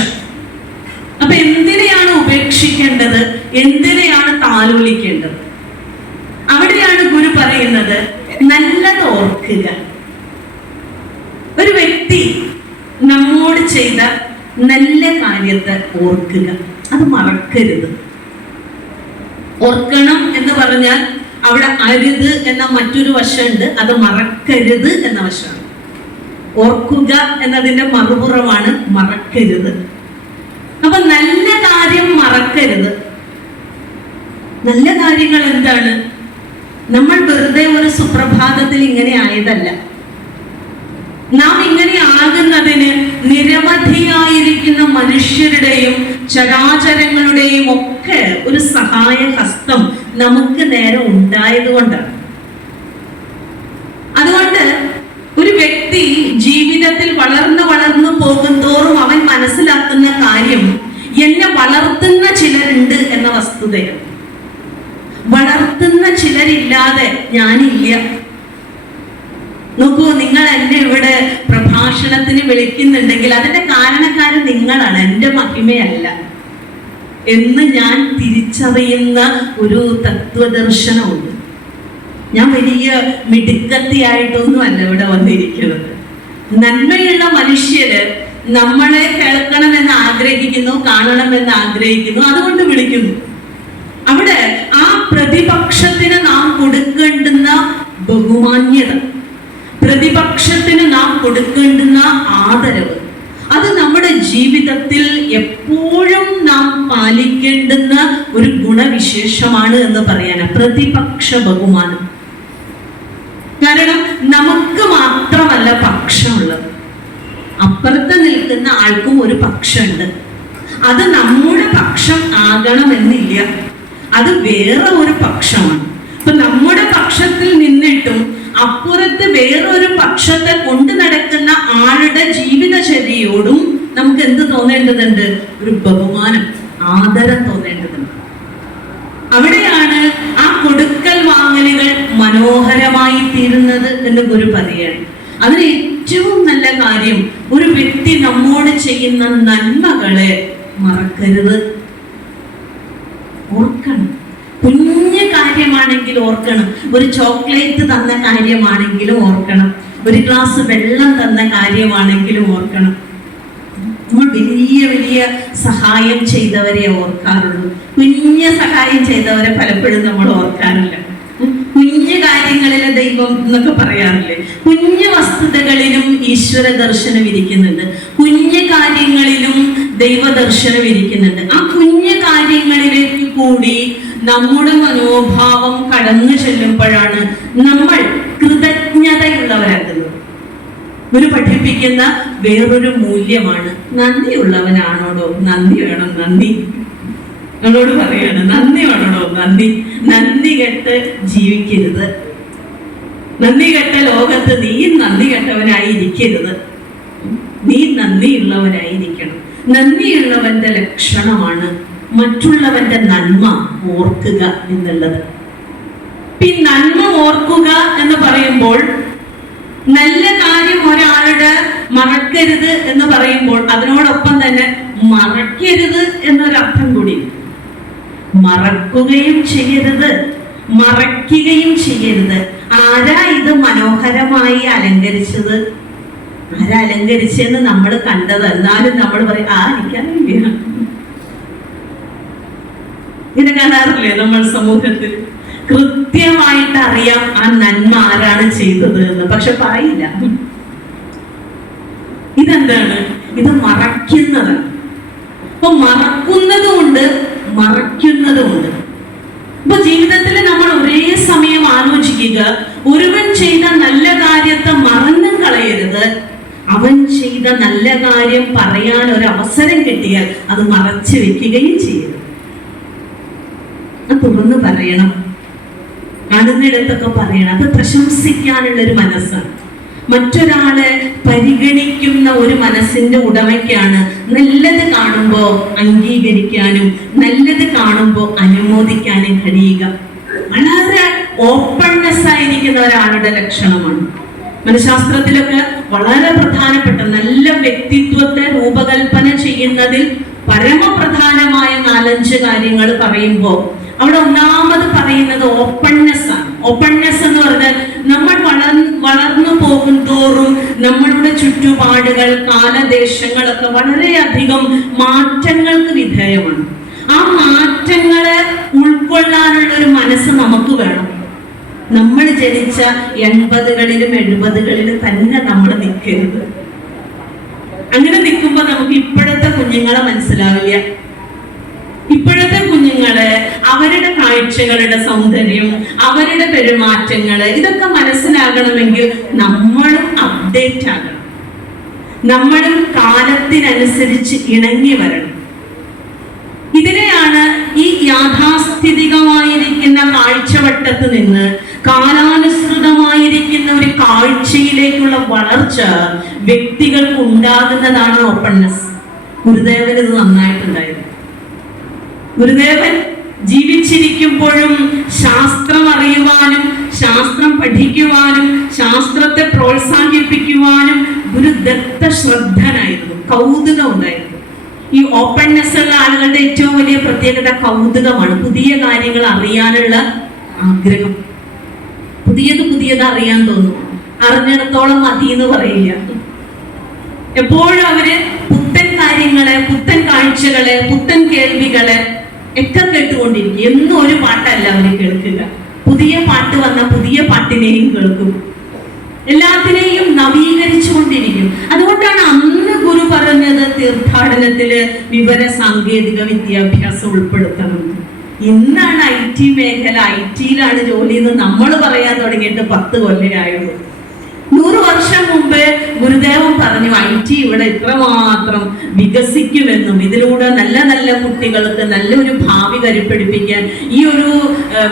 അപ്പൊ എന്തിനെയാണ് ഉപേക്ഷിക്കേണ്ടത്, എന്തിനെയാണ് താലോലിക്കേണ്ടത്? അവിടെയാണ് ഗുരു പറയുന്നത് നല്ലത് ഓർക്കുക. ഒരു വ്യക്തി നമ്മോട് ചെയ്ത നല്ല കാര്യത്തെ ഓർക്കുക, അത് മറക്കരുത്. ഓർക്കണം എന്ന് പറഞ്ഞാൽ അവിടെ അരുത് എന്ന മറ്റൊരു വശമുണ്ട്, അത് മറക്കരുത് എന്ന വശമാണ്. ഓർക്കുക എന്നതിന്റെ മറുപുറമാണ് മറക്കരുത്. അപ്പൊ നല്ല കാര്യം മറക്കരുത്. നല്ല കാര്യങ്ങൾ എന്താണ്? നമ്മൾ വെറുതെ ഒരു സുപ്രഭാതത്തിൽ ഇങ്ങനെ ആയതല്ല. നാം ഇങ്ങനെ ആകുന്നതിന് നിരവധിയായിരിക്കുന്ന മനുഷ്യരുടെയും ചരാചരങ്ങളുടെയും ഒക്കെ ഒരു സഹായ ഹസ്തം നമുക്ക് നേരെ ഉണ്ടായതുകൊണ്ടാണ്. അതുകൊണ്ട് ഒരു വ്യക്തി ജീവിതത്തിൽ വളർന്നു പോകുന്തോറും അവൻ മനസ്സിലാക്കുന്ന കാര്യം എന്നെ വളർത്തുന്ന ചിലരുണ്ട് എന്ന വസ്തുതയാണ്. വളർത്തുന്ന ചിലരില്ലാതെ ഞാനില്ല. നോക്കൂ, നിങ്ങൾ എന്നെ ഇവിടെ പ്രഭാഷണത്തിന് വിളിക്കുന്നുണ്ടെങ്കിൽ അതിന്റെ കാരണക്കാരൻ നിങ്ങളാണ്, എൻ്റെ മഹിമയല്ല എന്ന് ഞാൻ തിരിച്ചറിയുന്ന ഒരു തത്വദർശനമുണ്ട്. ഞാൻ വലിയ മിടുക്കത്തിയായിട്ടൊന്നും അല്ല ഇവിടെ വന്നിരിക്കുന്നത്. നന്മയുള്ള മനുഷ്യര് നമ്മളെ കേൾക്കണമെന്ന് ആഗ്രഹിക്കുന്നു, കാണണമെന്ന് ആഗ്രഹിക്കുന്നു, അതുകൊണ്ട് വിളിക്കുന്നു. അവിടെ ആ പ്രതിപക്ഷത്തിന് നാം കൊടുക്കേണ്ടുന്ന ബഹുമാന്യത, പ്രതിപക്ഷത്തിന് നാം കൊടുക്കേണ്ടുന്ന ആദരവ്, അത് നമ്മുടെ ജീവിതത്തിൽ എപ്പോഴും നാം പാലിക്കേണ്ടുന്ന ഒരു ഗുണവിശേഷമാണ് എന്ന് പറയാനാ പ്രതിപക്ഷ ബഹുമാനം. കാരണം നമുക്ക് മാത്രമല്ല പക്ഷമുള്ളത്, അപ്പുറത്ത് നിൽക്കുന്ന ആൾക്കും ഒരു പക്ഷമുണ്ട്. അത് നമ്മുടെ പക്ഷം ആകണമെന്നില്ല, അത് വേറെ ഒരു പക്ഷമാണ്. അപ്പൊ നമ്മുടെ പക്ഷത്തിൽ നിന്നിട്ടും അപ്പുറത്ത് വേറൊരു പക്ഷത്തെ കൊണ്ടു നടക്കുന്ന ആളുടെ ജീവിതചര്യയോടും നമുക്ക് എന്ത് തോന്നേണ്ടതുണ്ട്? ഒരു ബഹുമാനം, ആദരം തോന്നേണ്ടതുണ്ട്. അവിടെയാണ് ആ കൊടുക്കൽ വാങ്ങലുകൾ മനോഹരമായി തീരുന്നത് എന്ന് ഗുരു പറയാണ്. അതിന് ഏറ്റവും നല്ല കാര്യം, ഒരു വ്യക്തി നമ്മോട് ചെയ്യുന്ന നന്മകളെ മറക്കരുത്, ഓർക്കണം. കുഞ്ഞു കാര്യമാണെങ്കിൽ ഓർക്കണം, ഒരു ചോക്ലേറ്റ് തന്ന കാര്യമാണെങ്കിലും ഓർക്കണം, ഒരു ഗ്ലാസ് വെള്ളം തന്ന കാര്യമാണെങ്കിലും ഓർക്കണം. നമ്മൾ വലിയ വലിയ സഹായം ചെയ്തവരെ ഓർക്കാറുള്ളൂ, കുഞ്ഞ സഹായം ചെയ്തവരെ പലപ്പോഴും നമ്മൾ ഓർക്കാറില്ല. കുഞ്ഞു കാര്യങ്ങളിലെ ദൈവം എന്നൊക്കെ പറയാറില്ലേ? കുഞ്ഞു വസ്തുതകളിലും ഈശ്വര ദർശനം ഇരിക്കുന്നുണ്ട്, കുഞ്ഞു കാര്യങ്ങളിലും ദൈവദർശനം ഇരിക്കുന്നുണ്ട്. ആ കുഞ്ഞു കാര്യങ്ങളിലേക്ക് കൂടി നമ്മുടെ മനോഭാവം കടന്നു ചെല്ലുമ്പോഴാണ് നമ്മൾ കൃതജ്ഞതയുള്ളവരാകുന്നത്. ഒരു പഠിപ്പിക്കുന്ന വേറൊരു മൂല്യമാണ് നന്ദിയുള്ളവനാണോടോ നന്ദി വേണം, നന്ദി നമ്മളോട് പറയാണ്, നന്ദി വേണോടോ നന്ദി. നന്ദി കെട്ട് ജീവിക്കരുത്, നന്ദി കെട്ട ലോകത്ത് നീ നന്ദി കെട്ടവനായി ഇരിക്കരുത്, നീ നന്ദിയുള്ളവനായിരിക്കണം. നന്ദിയുള്ളവന്റെ ലക്ഷണമാണ് മറ്റുള്ളവന്റെ നന്മ ഓർക്കുക എന്നുള്ളത്. ഈ നന്മ ഓർക്കുക എന്ന് പറയുമ്പോൾ, നല്ല കാര്യം ഒരാളുടെ മറക്കരുത് എന്ന് പറയുമ്പോൾ അതിനോടൊപ്പം തന്നെ മറക്കരുത് എന്നൊരർത്ഥം കൂടി. മറക്കുകയും ചെയ്യരുത്, മറയ്ക്കുകയും ചെയ്യരുത്. ആരാ ഇത് മനോഹരമായി അലങ്കരിച്ചത്? ആരാ അലങ്കരിച്ചെന്ന് നമ്മൾ കണ്ടത്, എന്നാലും നമ്മൾ പറയും എനിക്കറിയില്ല. ഇത് കാണാറില്ലേ നമ്മൾ സമൂഹത്തിൽ? കൃത്യമായിട്ട് അറിയാം ആ നന്മ ആരാണ് ചെയ്തത് എന്ന്, പക്ഷെ പറയില്ല. ഇതെന്താണ്? ഇത് മറയ്ക്കുന്നതാണ്. അപ്പൊ മറക്കുന്നതുമുണ്ട്, മറയ്ക്കുന്നതുമുണ്ട്. അപ്പൊ ജീവിതത്തിൽ നമ്മൾ ഒരേ സമയം ആലോചിക്കുക, ഒരുവൻ ചെയ്ത നല്ല കാര്യത്തെ മറന്നും കളയരുത്, അവൻ ചെയ്ത നല്ല കാര്യം പറയാൻ ഒരു അവസരം കിട്ടിയാൽ അത് മറച്ചു വെക്കുകയും ചെയ്യരുത്. അത് തുറന്ന് പറയണം, കാണുന്നിടത്തൊക്കെ പറയണം. അത് പ്രശംസിക്കാനുള്ള ഒരു മനസ്സാണ്. മറ്റൊരാളെ പരിഗണിക്കുന്ന ഒരു മനസ്സിന്റെ ഉടമയ്ക്കാണ് നല്ലത് കാണുമ്പോൾ അംഗീകരിക്കാനും നല്ലത് കാണുമ്പോൾ അനുമോദിക്കാനും കഴിയുക. വളരെ ഓപ്പൺനെസ് ആയിരിക്കുന്ന ഒരാളുടെ ലക്ഷണമാണ്. മനഃശാസ്ത്രത്തിലൊക്കെ വളരെ പ്രധാനപ്പെട്ട നല്ല വ്യക്തിത്വത്തെ രൂപകൽപ്പന ചെയ്യുന്നതിൽ പരമപ്രധാനമായ 4-5 കാര്യങ്ങൾ പറയുമ്പോൾ അവിടെ ഒന്നാമത് പറയുന്നത് ഓപ്പൺനെസ് ആണ്. ഓപ്പൺനെസ് എന്ന് പറഞ്ഞാൽ നമ്മൾ വളർന്നു പോകും തോറും നമ്മളുടെ ചുറ്റുപാടുകൾ, കാലദേശങ്ങളൊക്കെ വളരെയധികം മാറ്റങ്ങൾക്ക് വിധേയമാണ്. ആ മാറ്റങ്ങളെ ഉൾക്കൊള്ളാനുള്ള ഒരു മനസ്സ് നമുക്ക് വേണം. നമ്മൾ ജനിച്ച 80കളിലും 70കളിലും തന്നെ നമ്മൾ നിൽക്കരുത്. അങ്ങനെ നിൽക്കുമ്പോൾ നമുക്ക് ഇപ്പോഴത്തെ കുഞ്ഞുങ്ങളെ മനസ്സിലാവില്ല. ഇപ്പോഴത്തെ കുഞ്ഞുങ്ങള് അവരുടെ കാഴ്ചകളുടെ സൗന്ദര്യം, അവരുടെ പെരുമാറ്റങ്ങള്, ഇതൊക്കെ മനസ്സിലാകണമെങ്കിൽ നമ്മളും അപ്ഡേറ്റ് ആകണം, നമ്മളും കാലത്തിനനുസരിച്ച് ഇണങ്ങി വരണം. ഇതിനെയാണ് ഈ യാഥാസ്ഥിതികമായിരിക്കുന്ന കാഴ്ചവട്ടത്ത് നിന്ന് കാലാനുസൃതമായിരിക്കുന്ന ഒരു കാഴ്ചയിലേക്കുള്ള വളർച്ച വ്യക്തികൾക്ക് ഉണ്ടാകുന്നതാണ് ഓപ്പൺനെസ്. ഗുരുദേവൻ ഇത് നന്നായിട്ടുണ്ടായിരുന്നു. ഗുരുദേവൻ ജീവിച്ചിരിക്കുമ്പോഴും ശാസ്ത്രം അറിയുവാനും ശാസ്ത്രം പഠിക്കുവാനും ശാസ്ത്രത്തെ പ്രോത്സാഹിപ്പിക്കുവാനും ഗുരുദത്ത ശ്രദ്ധനായിരുന്നു, കൗതുകം ഉണ്ടായിരുന്നു. ഈ ഓപ്പൺനെസ് ഉള്ള ആളുകളുടെ ഏറ്റവും വലിയ പ്രത്യേകത കൗതുകമാണ്, പുതിയ കാര്യങ്ങൾ അറിയാനുള്ള ആഗ്രഹം. പുതിയത് അറിയാൻ തോന്നും. അറിഞ്ഞിടത്തോളം മതി എന്ന് പറയില്ല. എപ്പോഴും അവര് പുത്തൻ കാര്യങ്ങളെ, പുത്തൻ കാഴ്ചകളെ, പുത്തൻ കേൾവികളെ ഒക്കെ കേട്ടുകൊണ്ടിരിക്കും. എന്നും ഒരു പാട്ടല്ല അവര് കേൾക്കുക. പുതിയ പാട്ട് വന്ന പുതിയ പാട്ടിനെയും കേൾക്കും. എല്ലാത്തിനെയും നവീകരിച്ചുകൊണ്ടിരിക്കും. അതുകൊണ്ടാണ് അന്ന് ഗുരു പറഞ്ഞത് തീർത്ഥാടനത്തില് വിവര സാങ്കേതിക വിദ്യാഭ്യാസം ഉൾപ്പെടുത്തണം. ഇന്നാണ് IT മേഖല, IT-യിലാണ് ജോലി എന്ന് നമ്മൾ പറയാൻ തുടങ്ങിയിട്ട് 10 കൊല്ലമായുള്ളൂ. 100 വർഷം മുമ്പ് ഗുരുദേവൻ പറഞ്ഞു IT ഇവിടെ ഇത്രമാത്രം വികസിക്കുമെന്നും ഇതിലൂടെ നല്ല നല്ല കുട്ടികൾക്ക് നല്ലൊരു ഭാവി കരുപ്പിടിപ്പിക്കാൻ ഈ ഒരു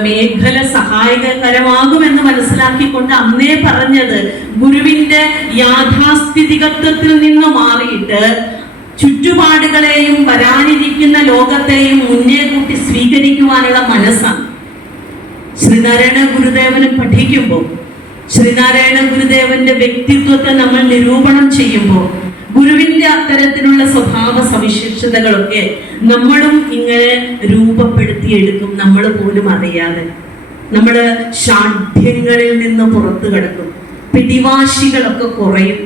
മേഖല സഹായകരമാകുമെന്ന് മനസ്സിലാക്കിക്കൊണ്ട് അന്നേ പറഞ്ഞത് ഗുരുവിന്റെ യാഥാസ്ഥിതികത്വത്തിൽ നിന്ന് മാറിയിട്ട് ചുറ്റുപാടുകളെയും വരാനിരിക്കുന്ന ലോകത്തെയും മുന്നേ കൂട്ടി സ്വീകരിക്കുവാനുള്ള മനസ്സാണ്. ശ്രീനാരായണ ഗുരുദേവനെ പഠിക്കുമ്പോൾ, ശ്രീനാരായണ ഗുരുദേവന്റെ വ്യക്തിത്വത്തെ നമ്മൾ നിരൂപണം ചെയ്യുമ്പോൾ ഗുരുവിന്റെ അത്തരത്തിലുള്ള സ്വഭാവ സവിശേഷതകളൊക്കെ നമ്മളും ഇങ്ങനെ രൂപപ്പെടുത്തിയെടുക്കും. നമ്മൾ പോലും അറിയാതെ നമ്മുടെ ഷാഠ്യങ്ങളിൽ നിന്ന് പുറത്തു കിടക്കും. പിടിവാശികളൊക്കെ കുറയും.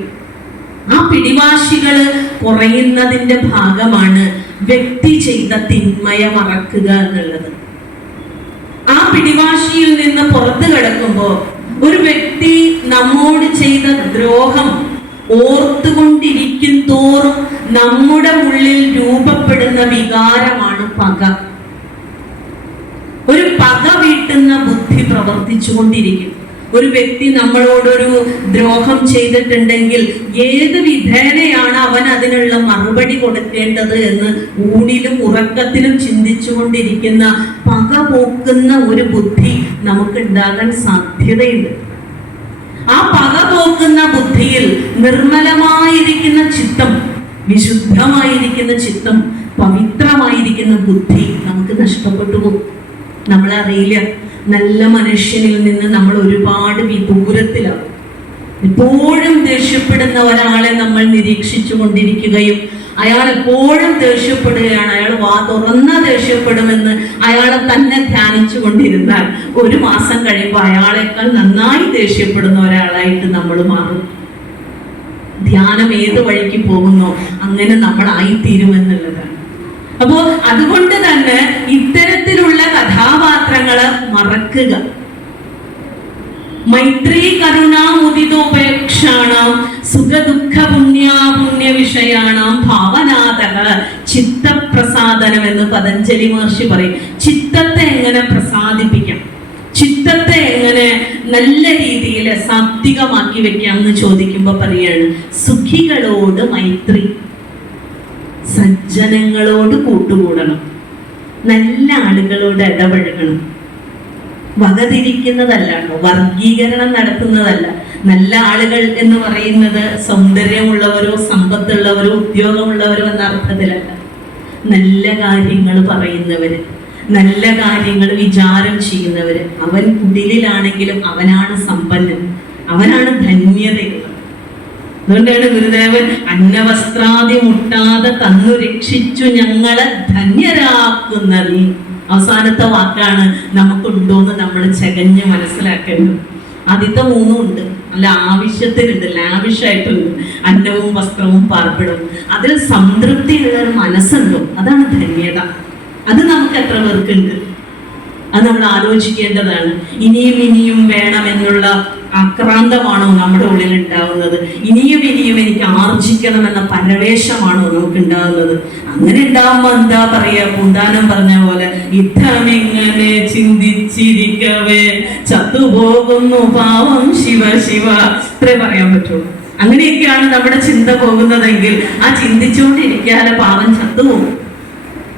ആ പിടിവാശികള് കുറയുന്നതിന്റെ ഭാഗമാണ് വ്യക്തി ചെയ്ത തിന്മയെ മറക്കുക എന്നുള്ളത്. ആ പിടിവാശിയിൽ നിന്ന് പുറത്തു കിടക്കുമ്പോ ഒരു വ്യക്തി നമ്മോട് ചെയ്ത ദ്രോഹം ഓർത്തുകൊണ്ടിരിക്കും തോറും നമ്മുടെ ഉള്ളിൽ രൂപപ്പെടുന്ന വികാരമാണ് പക. ഒരു പക വീട്ടുന്ന ബുദ്ധി പ്രവർത്തിച്ചുകൊണ്ടിരിക്കും. ഒരു വ്യക്തി നമ്മളോടൊരു ദ്രോഹം ചെയ്തിട്ടുണ്ടെങ്കിൽ ഏത് വിധേനയാണ് അവൻ അതിനുള്ള മറുപടി കൊടുക്കേണ്ടത് എന്ന് ഊണിലും ഉറക്കത്തിലും ചിന്തിച്ചുകൊണ്ടിരിക്കുന്ന പക പോക്കുന്ന ഒരു ബുദ്ധി നമുക്ക് ഉണ്ടാകാൻ സാധ്യതയുണ്ട്. ആ പക പോക്കുന്ന ബുദ്ധിയിൽ നിർമ്മലമായിരിക്കുന്ന ചിത്തം, വിശുദ്ധമായിരിക്കുന്ന ചിത്തം, പവിത്രമായിരിക്കുന്ന ബുദ്ധി നമുക്ക് നഷ്ടപ്പെട്ടു പോകും. നമ്മളറിയില്ല. നല്ല മനുഷ്യനിൽ നിന്ന് നമ്മൾ ഒരുപാട് വിദൂരത്തിലാവും. എപ്പോഴും ദേഷ്യപ്പെടുന്ന ഒരാളെ നമ്മൾ നിരീക്ഷിച്ചു കൊണ്ടിരിക്കുകയും അയാൾ എപ്പോഴും ദേഷ്യപ്പെടുകയാണ്, അയാൾ വാ തുറന്ന ദേഷ്യപ്പെടുമെന്ന് അയാളെ തന്നെ ധ്യാനിച്ചു കൊണ്ടിരുന്നാൽ 1 മാസം കഴിയുമ്പോൾ അയാളെക്കാൾ നന്നായി ദേഷ്യപ്പെടുന്ന ഒരാളായിട്ട് നമ്മൾ മാറും. ധ്യാനം ഏത് വഴിക്ക് പോകുന്നോ അങ്ങനെ നമ്മളായിത്തീരുമെന്നുള്ളതാണ്. അപ്പോ അതുകൊണ്ട് തന്നെ ഇത്തരത്തിലുള്ള കഥാപാത്രങ്ങളെ മറക്കുക. മൈത്രീ കരുണാ മുദിതോപേക്ഷാണാം സുഖദുഃഖ പുണ്യാപുണ്യ വിഷയാണാം ഭാവനാതഃ ചിത്തപ്രസാദനം എന്ന് പതഞ്ജലി മഹർഷി പറയും. ചിത്തത്തെ എങ്ങനെ പ്രസാദിപ്പിക്കാം, ചിത്തത്തെ എങ്ങനെ നല്ല രീതിയിൽ സാത്വികമാക്കി വെക്കാം എന്ന് ചോദിക്കുമ്പോ പറയാണ് സുഖികളോട് മൈത്രി, സജ്ജനങ്ങളോട് കൂട്ടുകൂടണം, നല്ല ആളുകളോട് ഇടപഴകണം. വകതിരിക്കുന്നതല്ല കേട്ടോ, വർഗീകരണം നടത്തുന്നതല്ല. നല്ല ആളുകൾ എന്ന് പറയുന്നത് സൗന്ദര്യമുള്ളവരോ സമ്പത്തുള്ളവരോ ഉദ്യോഗമുള്ളവരോ എന്ന അർത്ഥത്തിലല്ല. നല്ല കാര്യങ്ങൾ പറയുന്നവര്, നല്ല കാര്യങ്ങൾ വിചാരം ചെയ്യുന്നവര്. അവൻ കുടിലാണെങ്കിലും അവനാണ് സമ്പന്നൻ, അവനാണ് ധന്യതയുള്ളത്. അതുകൊണ്ടാണ് ഗുരുദേവൻ അന്നവസ്ത്രാദി മുട്ടാതെ തന്നു രക്ഷിച്ചു ഞങ്ങളെ ധന്യരാക്കുന്ന നീ. അവസാനത്തെ വാക്കാണ് നമുക്കുണ്ടോന്ന് നമ്മൾ ചകഞ്ഞ് മനസ്സിലാക്കേണ്ടത്. ആദ്യത്തെ 3 ഉണ്ട്, അല്ല ആവശ്യത്തിനുണ്ട്, ലാവിഷായിട്ടുണ്ട്. അന്നവും വസ്ത്രവും പാർപ്പിടവും, അതിൽ സംതൃപ്തിയുള്ള ഒരു മനസ്സുണ്ടോ, അതാണ് ധന്യത. അത് നമുക്ക് എത്ര പേർക്കുണ്ട്? അത് നമ്മൾ ആലോചിക്കേണ്ടതാണ്. ഇനിയും ഇനിയും വേണമെന്നുള്ള ആക്രാന്തമാണോ നമ്മുടെ ഉള്ളിൽ ഉണ്ടാവുന്നത്? ഇനിയും ഇനിയും എനിക്ക് ആർജിക്കണമെന്ന പരവേശമാണോ നമുക്ക് ഉണ്ടാവുന്നത്? അങ്ങനെ ഉണ്ടാവുമ്പോ എന്താ പറയാ, പൂന്താനം പറഞ്ഞ പോലെ യുദ്ധമിങ്ങനെ ചിന്തിച്ചിരിക്കവേ ചത്തുപോകുന്നു പാവം ശിവ ശിവ, ഇത്രേ പറയാൻ പറ്റുള്ളൂ. അങ്ങനെയൊക്കെയാണ് നമ്മുടെ ചിന്ത പോകുന്നതെങ്കിൽ ആ ചിന്തിച്ചുകൊണ്ടിരിക്കാതെ പാവം ചത്തുപോകും.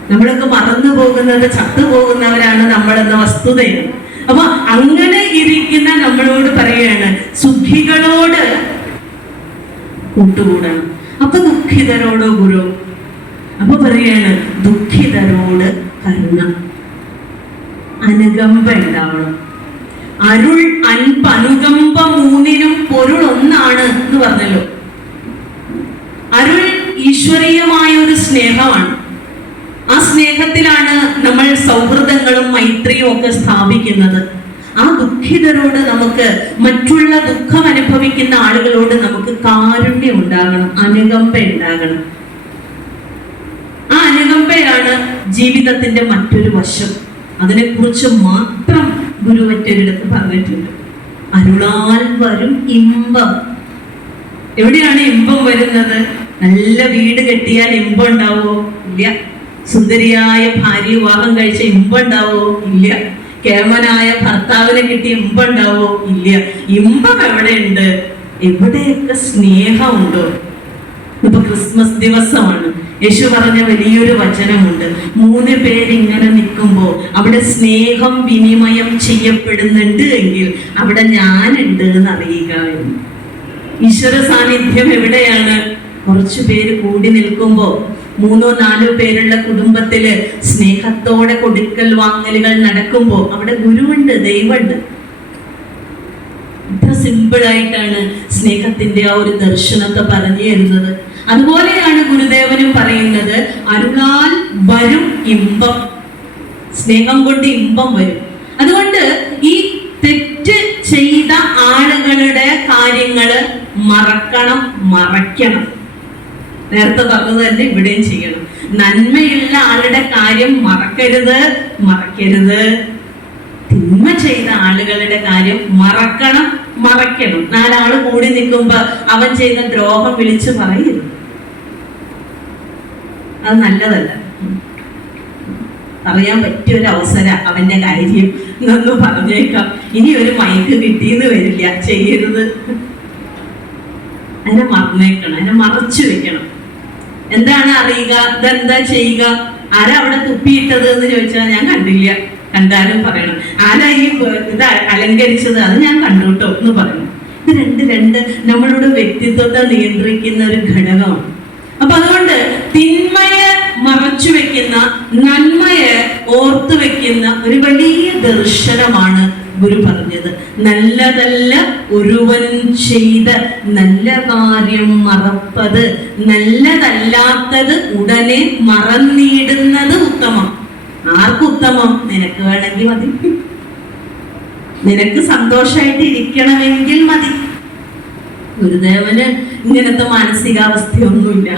നമ്മളൊക്കെ മറന്നു പോകുന്നത് ചത്തുപോകുന്നവരാണ് നമ്മളെന്ന വസ്തുതയാണ്. അപ്പൊ അങ്ങനെ ഇരിക്കുന്ന നമ്മളോട് പറയാണ് സുഖികളോട് കൂട്ടുകൂടണം. അപ്പൊ ദുഃഖിതരോടോ ഗുരു? അപ്പൊ പറയാണ് ദുഃഖിതരോട് കരുണ, അനുകമ്പ ഉണ്ടാവണം. അരുൾ അൻപ് അനുകമ്പ മൂന്നിനും പൊരുൾ ഒന്നാണ് എന്ന് പറഞ്ഞല്ലോ. അരുൾ ഈശ്വരീയമായ ഒരു സ്നേഹമാണ്. ആ സ്നേഹത്തിലാണ് നമ്മൾ സൗഹൃദങ്ങളും മൈത്രിയും ഒക്കെ സ്ഥാപിക്കുന്നത്. ആ ദുഃഖിതരോട് നമുക്ക്, മറ്റുള്ള ദുഃഖം അനുഭവിക്കുന്ന ആളുകളോട് നമുക്ക് കാരുണ്യം ഉണ്ടാകണം, അനുകമ്പ ഉണ്ടാകണം. ആ അനുകമ്പയാണ് ജീവിതത്തിന്റെ മറ്റൊരു വശം. അതിനെക്കുറിച്ച് മാത്രം ഗുരു മറ്റൊരിടത്ത് പറഞ്ഞിട്ടുണ്ട്. അരുളാൽ വരും ഇമ്പം. എവിടെയാണ് ഇമ്പം വരുന്നത്? നല്ല വീട് കെട്ടിയാൽ ഇമ്പം ഉണ്ടാവോ? ഇല്ല. സുന്ദരിയായ ഭാര്യ വിവാഹം കഴിച്ച ഇമ്പം ഉണ്ടാവോ? ഇല്ല. കേമനായ ഭർത്താവിനെ കിട്ടിയ ഇമ്പം ഉണ്ടാവോ? ഇല്ല. ഇമ്പം എവിടെയുണ്ട്? എവിടെയൊക്കെ സ്നേഹമുണ്ടോ? ഇപ്പൊ ക്രിസ്മസ് ദിവസമാണ്. യേശു പറഞ്ഞ വലിയൊരു വചനമുണ്ട്. 3 പേരിങ്ങനെ നിൽക്കുമ്പോൾ അവിടെ സ്നേഹം വിനിമയം ചെയ്യപ്പെടുന്നുണ്ട് എങ്കിൽ അവിടെ ഞാനുണ്ട് എന്ന് അറിയുക എന്ന്. ഈശ്വര സാന്നിധ്യം എവിടെയാണ്? കുറച്ചു പേര് കൂടി നിൽക്കുമ്പോൾ, 3-4 പേരുള്ള കുടുംബത്തില് സ്നേഹത്തോടെ കൊടുക്കൽ വാങ്ങലുകൾ നടക്കുമ്പോൾ അവിടെ ഗുരുവുണ്ട്, ദൈവമുണ്ട്. ഇത്ര സിമ്പിളായിട്ടാണ് സ്നേഹത്തിന്റെ ആ ഒരു ദർശനത്തെ പറഞ്ഞു തരുന്നത്. അതുപോലെയാണ് ഗുരുദേവനും പറയുന്നത്, അരുളാൽ വരും ഇമ്പം. സ്നേഹം കൊണ്ട് ഇമ്പം വരും. അതുകൊണ്ട് ഈ തെറ്റ് ചെയ്ത ആളുകളുടെ കാര്യങ്ങള് മറക്കണം, മറയ്ക്കണം. നേരത്തെ പറഞ്ഞത് തന്നെ ഇവിടെയും ചെയ്യണം. നന്മയുള്ള ആളുടെ കാര്യം മറക്കരുത്, മറക്കരുത്. തിന്മ ചെയ്ത ആളുകളുടെ കാര്യം മറക്കണം, മറയ്ക്കണം. 4 ആള് കൂടി നിൽക്കുമ്പോ അവൻ ചെയ്ത ദ്രോഹം വിളിച്ചു പറയരുത്. അത് നല്ലതല്ല. പറയാൻ പറ്റിയൊരു അവസരം അവന്റെ കാര്യം എന്നൊന്ന് പറഞ്ഞേക്കാം. ഇനി ഒരു മൈക്ക് കിട്ടിയെന്ന് വരില്ല, ചെയ്യരുത്. അതിനെ മറന്നേക്കണം, അതിനെ മറച്ചു വെക്കണം. എന്താണ് അറിയുക? ഇതെന്താ ചെയ്യുക? ആരാ അവിടെ തുപ്പിയിട്ടത് എന്ന് ചോദിച്ചാൽ ഞാൻ കണ്ടില്ല. കണ്ടാലും പറയണം. ആരാ ഈ ഇത് അലങ്കരിച്ചത്? അത് ഞാൻ കണ്ടു കേട്ടോ എന്ന് പറയണം. ഇത് രണ്ട് നമ്മളുടെ വ്യക്തിത്വത്തെ നിയന്ത്രിക്കുന്ന ഒരു ഘടകമാണ്. അപ്പൊ അതുകൊണ്ട് തിന്മയെ മറച്ചു വെക്കുന്ന, നന്മയെ ഓർത്തു വെക്കുന്ന ഒരു വലിയ ദർശനമാണ് ഗുരു പറഞ്ഞത്. നല്ലതല്ല ഒരുവൻ ചെയ്ത നല്ല കാര്യം മറപ്പത്, നല്ലതല്ലാത്തത് ഉടനെ മറന്നിടുന്നത് ഉത്തമം. ആർക്കുത്തമം? നിനക്ക് വേണമെങ്കിൽ മതി, നിനക്ക് സന്തോഷമായിട്ട് ഇരിക്കണമെങ്കിൽ മതി. ഗുരുദേവന് ഇങ്ങനത്തെ മാനസികാവസ്ഥയൊന്നുമില്ല.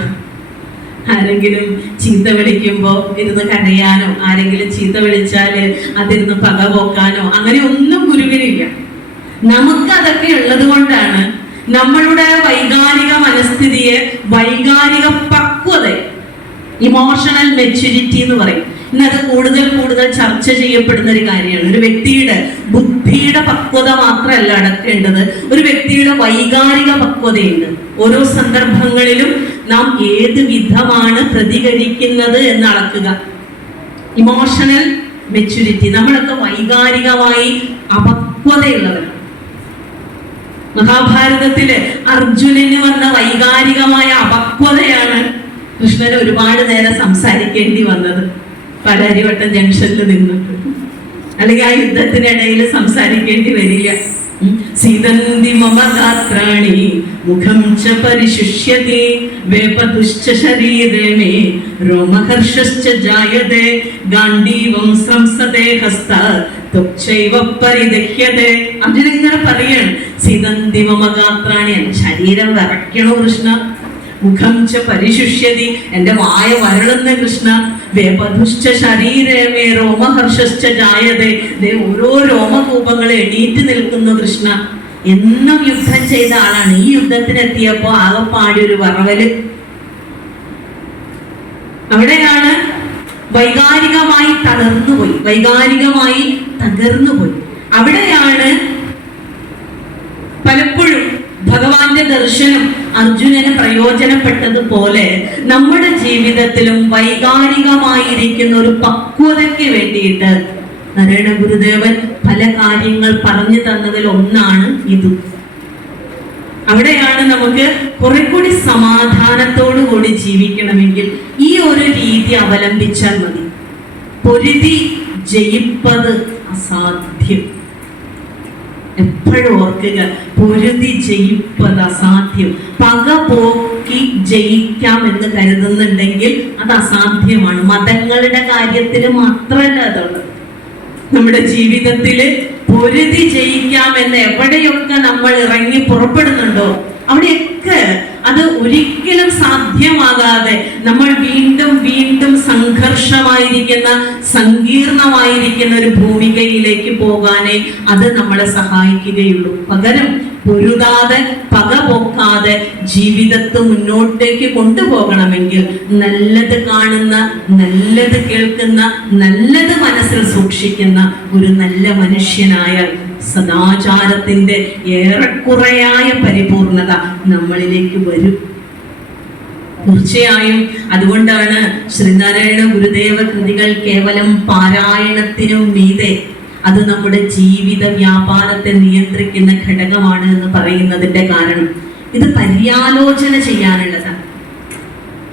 ആരെങ്കിലും ചീത്ത വിളിക്കുമ്പോ ഇരുന്ന് കരയാനോ, ആരെങ്കിലും ചീത്ത വിളിച്ചാല് അതിരുന്ന് പക പോക്കാനോ അങ്ങനെ ഒന്നും ഗുരുവിനില്ല. നമുക്ക് അതൊക്കെ ഉള്ളത് കൊണ്ടാണ് നമ്മളുടെ വൈകാരിക മനസ്ഥിതിയെ, വൈകാരിക പക്വതയെ, ഇമോഷണൽ മെച്യൂരിറ്റി എന്ന് പറയും. ഇന്നത് കൂടുതൽ ചർച്ച ചെയ്യപ്പെടുന്ന ഒരു കാര്യമാണ്. ഒരു വ്യക്തിയുടെ ബുദ്ധിയുടെ പക്വത മാത്രമല്ല അടക്കേണ്ടത്, ഒരു വ്യക്തിയുടെ വൈകാരിക പക്വതയുണ്ട്. ഓരോ സന്ദർഭങ്ങളിലും നാം ഏത് വിധമാണ് പ്രതികരിക്കുന്നത് എന്ന് അളക്കുക. Emotional maturity. നമ്മളൊക്കെ വൈകാരികമായി അപക്വതയുള്ളവരാണ്. മഹാഭാരതത്തില് അർജുനന് വന്ന വൈകാരികമായ അപക്വതയാണ് കൃഷ്ണന് ഒരുപാട് നേരം സംസാരിക്കേണ്ടി വന്നത്. പാലാരിവട്ടം ജംഗ്ഷനിൽ നിന്നിട്ട്, അല്ലെങ്കിൽ ആ യുദ്ധത്തിനിടയിൽ സംസാരിക്കേണ്ടി വരില്ല. സീതന്തി മമ ഗാത്രാണി മുഖം ച പരിശുഷ്യതി വേപതുശ്ച ശരീരേ മേ രോമഹർഷശ്ച ജായതേ ഗാണ്ഡീവം സംസതേ ഹസ്ത ത്വക്ചൈവ പരിദഹ്യതേ. അർജുനൻ പറയാണ്, സീതന്തി മമ ഗാത്രാണി, എന്റെ ശരീരം വിറയ്ക്കണോ കൃഷ്ണ. മുഖം ച പരിശുഷ്യതി, എന്റെ വായ വരളുന്ന കൃഷ്ണ. വേപതുശ്ച ശരീരേ മേ രോമഹർഷശ്ച ജായതേ, ഓരോ രോമകൂപങ്ങൾ എണീറ്റ് നിൽക്കുന്നു കൃഷ്ണ. എന്നും യുദ്ധം ചെയ്ത ആളാണ്. ഈ യുദ്ധത്തിനെത്തിയപ്പോ ആകെപ്പാടി ഒരു വറവല്. അവിടെയാണ് വൈകാരികമായി തളർന്നുപോയി, വൈകാരികമായി തകർന്നുപോയി. അവിടെയാണ് പലപ്പോഴും ഭഗവാന്റെ ദർശനം അർജുനന് പ്രയോജനപ്പെട്ടതുപോലെ നമ്മുടെ ജീവിതത്തിലും വൈകാരികമായിരിക്കുന്ന ഒരു പക്വതയ്ക്ക് വേണ്ടിയിട്ട് നാരായണ ഗുരുദേവൻ പല കാര്യങ്ങൾ പറഞ്ഞു തന്നതിൽ ഒന്നാണ് ഇത്. അവിടെയാണ് നമുക്ക് കുറെ കൂടി സമാധാനത്തോടു കൂടി ജീവിക്കണമെങ്കിൽ ഈ ഒരു രീതി അവലംബിച്ചാൽ മതി. പൊരുതി ജയിപ്പത് അസാധ്യം. എപ്പോഴും ഓർക്കുക, പൊരുതി ജയിപ്പത് അസാധ്യം. പക പോക്കി ജയിക്കാം എന്ന് കരുതുന്നുണ്ടെങ്കിൽ അത് അസാധ്യമാണ്. മതങ്ങളുടെ കാര്യത്തിൽ മാത്രമല്ല അതുള്ളത്. നമ്മുടെ ജീവിതത്തില് പൊരുതി ജയിക്കാം എന്ന് എവിടെയൊക്കെ നമ്മൾ ഇറങ്ങി പുറപ്പെടുന്നുണ്ടോ അവിടെയൊക്കെ അത് ഒരിക്കലും സാധ്യമാകാതെ നമ്മൾ വീണ്ടും വീണ്ടും സംഘർഷമായിരിക്കുന്ന, സങ്കീർണമായിരിക്കുന്ന ഒരു ഭൂമികയിലേക്ക് പോകാനേ അത് നമ്മളെ സഹായിക്കുകയുള്ളൂ. പകരം പൊരുതാതെ, പക പോക്കാതെ ജീവിതത്തെ മുന്നോട്ടേക്ക് കൊണ്ടുപോകണമെങ്കിൽ നല്ലത് കാണുന്ന, നല്ലത് കേൾക്കുന്ന, നല്ലത് മനസ്സിൽ സൂക്ഷിക്കുന്ന ഒരു നല്ല മനുഷ്യനായ, സദാചാരത്തിന്റെ ഏറെക്കുറയായ പരിപൂർണത നമ്മളിലേക്ക് വരും. തീർച്ചയായും അതുകൊണ്ടാണ് ശ്രീനാരായണ ഗുരുദേവ കൃതികൾ കേവലം പാരായണത്തിനും മീതെ അത് നമ്മുടെ ജീവിത വ്യാപാരത്തെ നിയന്ത്രിക്കുന്ന ഘടകമാണ് എന്ന് പറയുന്നതിന്റെ കാരണം ഇത് പര്യാലോചന ചെയ്യാനുള്ളതാണ്,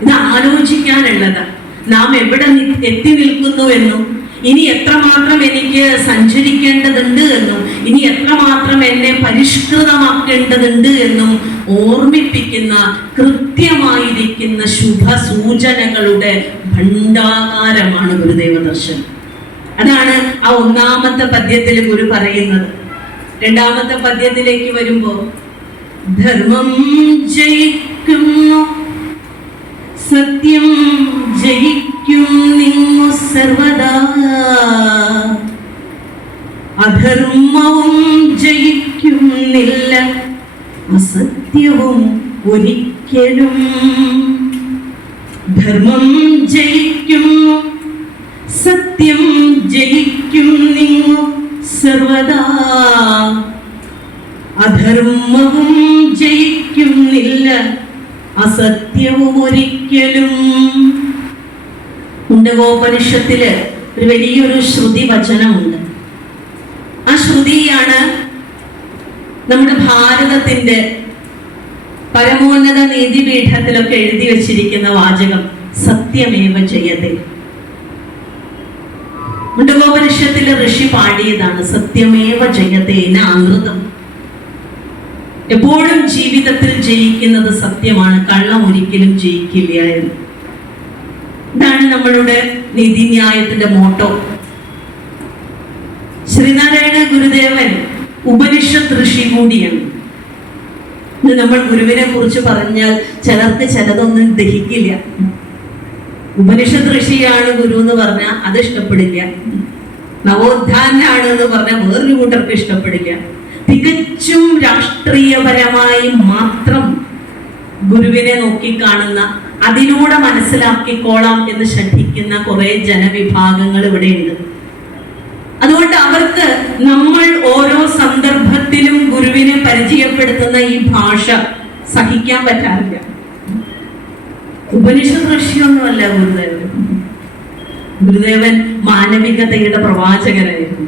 ഇത് ആലോചിക്കാനുള്ളതാണ്. നാം എവിടെ എത്തി നിൽക്കുന്നു എന്നും ഇനി എത്രമാത്രം എനിക്ക് സഞ്ചരിക്കേണ്ടതുണ്ട് എന്നും ഇനി എത്രമാത്രം എന്നെ പരിഷ്കൃതമാക്കേണ്ടതുണ്ട് എന്നും ഓർമ്മിപ്പിക്കുന്ന, കൃത്യമായിരിക്കുന്ന ശുഭസൂചനകളുടെ ഭണ്ഡാകാരമാണ് ഗുരുദേവ ദർശനം. അതാണ് ആ ഒന്നാമത്തെ പദ്യത്തിൽ ഗുരു പറയുന്നത്. രണ്ടാമത്തെ പദ്യത്തിലേക്ക് വരുമ്പോ ധർമ്മം ജയിക്കുന്നു, സത്യം ജയിക്കും നിങ്ങു സർവദാ, അധർമ്മവും ജയിക്കുന്നില്ല അസത്യവും ഒരിക്കലും. ധർമ്മം ജയിക്കുന്നു, സത്യം ജയിക്കും നിങ്ങു സർവദാ, അധർമ്മവും ജയിക്കുന്നില്ല അസത്യവും ഒരിക്കലും. മുണ്ടകോപനിഷത്തില് ഒരു വലിയൊരു ശ്രുതി വചനമുണ്ട്. ആ ശ്രുതിയാണ് നമ്മുടെ ഭാരതത്തിന്റെ പരമോന്നത നീതിപീഠത്തിലൊക്കെ എഴുതി വച്ചിരിക്കുന്ന വാചകം, സത്യമേവ ജയതേ. മുണ്ടകോപനിഷത്തിലെ ഋഷി പാടിയതാണ് സത്യമേവ ജയതേന അമൃതം. എപ്പോഴും ജീവിതത്തിൽ ജയിക്കുന്നത് സത്യമാണ്, കള്ളം ഒരിക്കലും ജയിക്കില്ല എന്ന്. ഇതാണ് നമ്മളുടെ നീതിന്യായത്തിന്റെ മോട്ടോ. ശ്രീനാരായണ ഗുരുദേവൻ ഉപനിഷത്ത് ഋഷി കൂടിയാണ്. നമ്മൾ ഗുരുവിനെ കുറിച്ച് പറഞ്ഞാൽ ചിലർക്ക് ചിലതൊന്നും ദഹിക്കില്ല. ഉപനിഷത്ത് ഋഷിയാണ് ഗുരു എന്ന് പറഞ്ഞാൽ അത് ഇഷ്ടപ്പെടില്ല. നവോത്ഥാനാണ് എന്ന് പറഞ്ഞാൽ വേറൊരു കൂട്ടർക്ക് ഇഷ്ടപ്പെടില്ല. തികച്ചും രാഷ്ട്രീയപരമായി മാത്രം ഗുരുവിനെ നോക്കിക്കാണുന്ന, അതിലൂടെ മനസ്സിലാക്കിക്കോളാം എന്ന് ശ്രദ്ധിക്കുന്ന കുറെ ജനവിഭാഗങ്ങൾ ഇവിടെയുണ്ട്. അതുകൊണ്ട് അവർക്ക് നമ്മൾ ഓരോ സന്ദർഭത്തിലും ഗുരുവിനെ പരിചയപ്പെടുത്തുന്ന ഈ ഭാഷ സഹിക്കാൻ പറ്റാറില്ല. ഉപനിഷത്ത് ഋഷിയൊന്നുമല്ല ഗുരുദേവൻ. ഗുരുദേവൻ മാനവികതയുടെ പ്രവാചകനായിരുന്നു.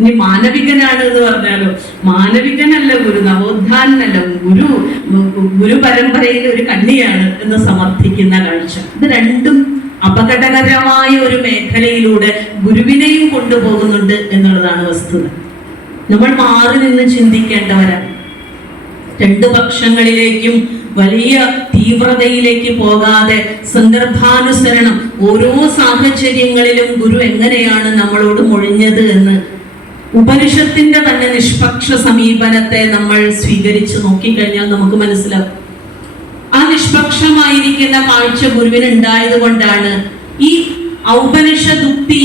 ഇനി മാനവികനാണ് എന്ന് പറഞ്ഞാലോ, മാനവികനല്ല ഗുരു, നവോത്ഥാനല്ല ഗുരു, ഗുരു പരമ്പരയിലെ ഒരു കണ്ണിയാണ് എന്ന് സമർത്ഥിക്കുന്ന കാഴ്ച. ഇത് രണ്ടും അപകടകരമായ ഒരു മേഖലയിലൂടെ ഗുരുവിനെയും കൊണ്ടുപോകുന്നുണ്ട് എന്നുള്ളതാണ് വസ്തുത. നമ്മൾ മാറി നിന്ന് ചിന്തിക്കേണ്ടവരാണ്. രണ്ടു പക്ഷങ്ങളിലേക്കും വലിയ തീവ്രതയിലേക്ക് പോകാതെ സന്ദർഭാനുസരണം ഓരോ സാഹചര്യങ്ങളിലും ഗുരു എങ്ങനെയാണ് നമ്മളോട് മൊഴിഞ്ഞത് എന്ന് ഉപനിഷത്തിന്റെ തന്നെ നിഷ്പക്ഷ സമീപനത്തെ നമ്മൾ സ്വീകരിച്ച് നോക്കിക്കഴിഞ്ഞാൽ നമുക്ക് മനസ്സിലാവും. ആ നിഷ്പക്ഷമായിരിക്കുന്ന കാഴ്ച ഗുരുവിന് ഉണ്ടായത് കൊണ്ടാണ് ഈ ഉപനിഷദുക്തി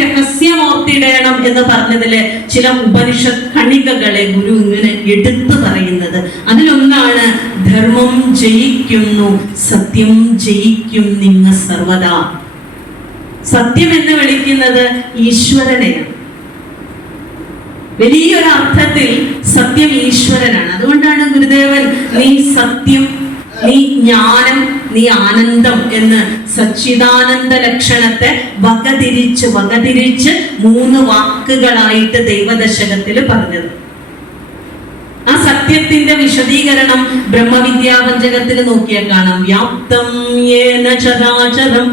രഹസ്യമോർത്തിടയണം എന്ന് പറഞ്ഞതിലെ ചില ഉപനിഷത്ത് കണികകളെ ഗുരു ഇങ്ങനെ എടുത്തു പറയുന്നത്. അതിലൊന്നാണ് ധർമ്മം ജയിക്കുന്നു, സത്യം ജയിക്കും നിങ്ങ സർവദാ. സത്യം എന്ന് വിളിക്കുന്നത് ഈശ്വരനെയാണ്. വലിയൊരു അർത്ഥത്തിൽ സത്യം ഈശ്വരനാണ്. അതുകൊണ്ടാണ് ഗുരുദേവൻ നീ സത്യം, നീ ജ്ഞാനം, നീ ആനന്ദം എന്ന് സച്ചിദാനന്ദ ലക്ഷണത്തെ വകതിരിച്ച് 3 വാക്കുകളായിട്ട് ദൈവദശകത്തിൽ പറഞ്ഞത്. ആ സത്യത്തിന്റെ വിശദീകരണം ബ്രഹ്മവിദ്യാപഞ്ചകത്തിൽ നോക്കിയാൽ കാണാം. വ്യാപ്തം യേന ചരാചരം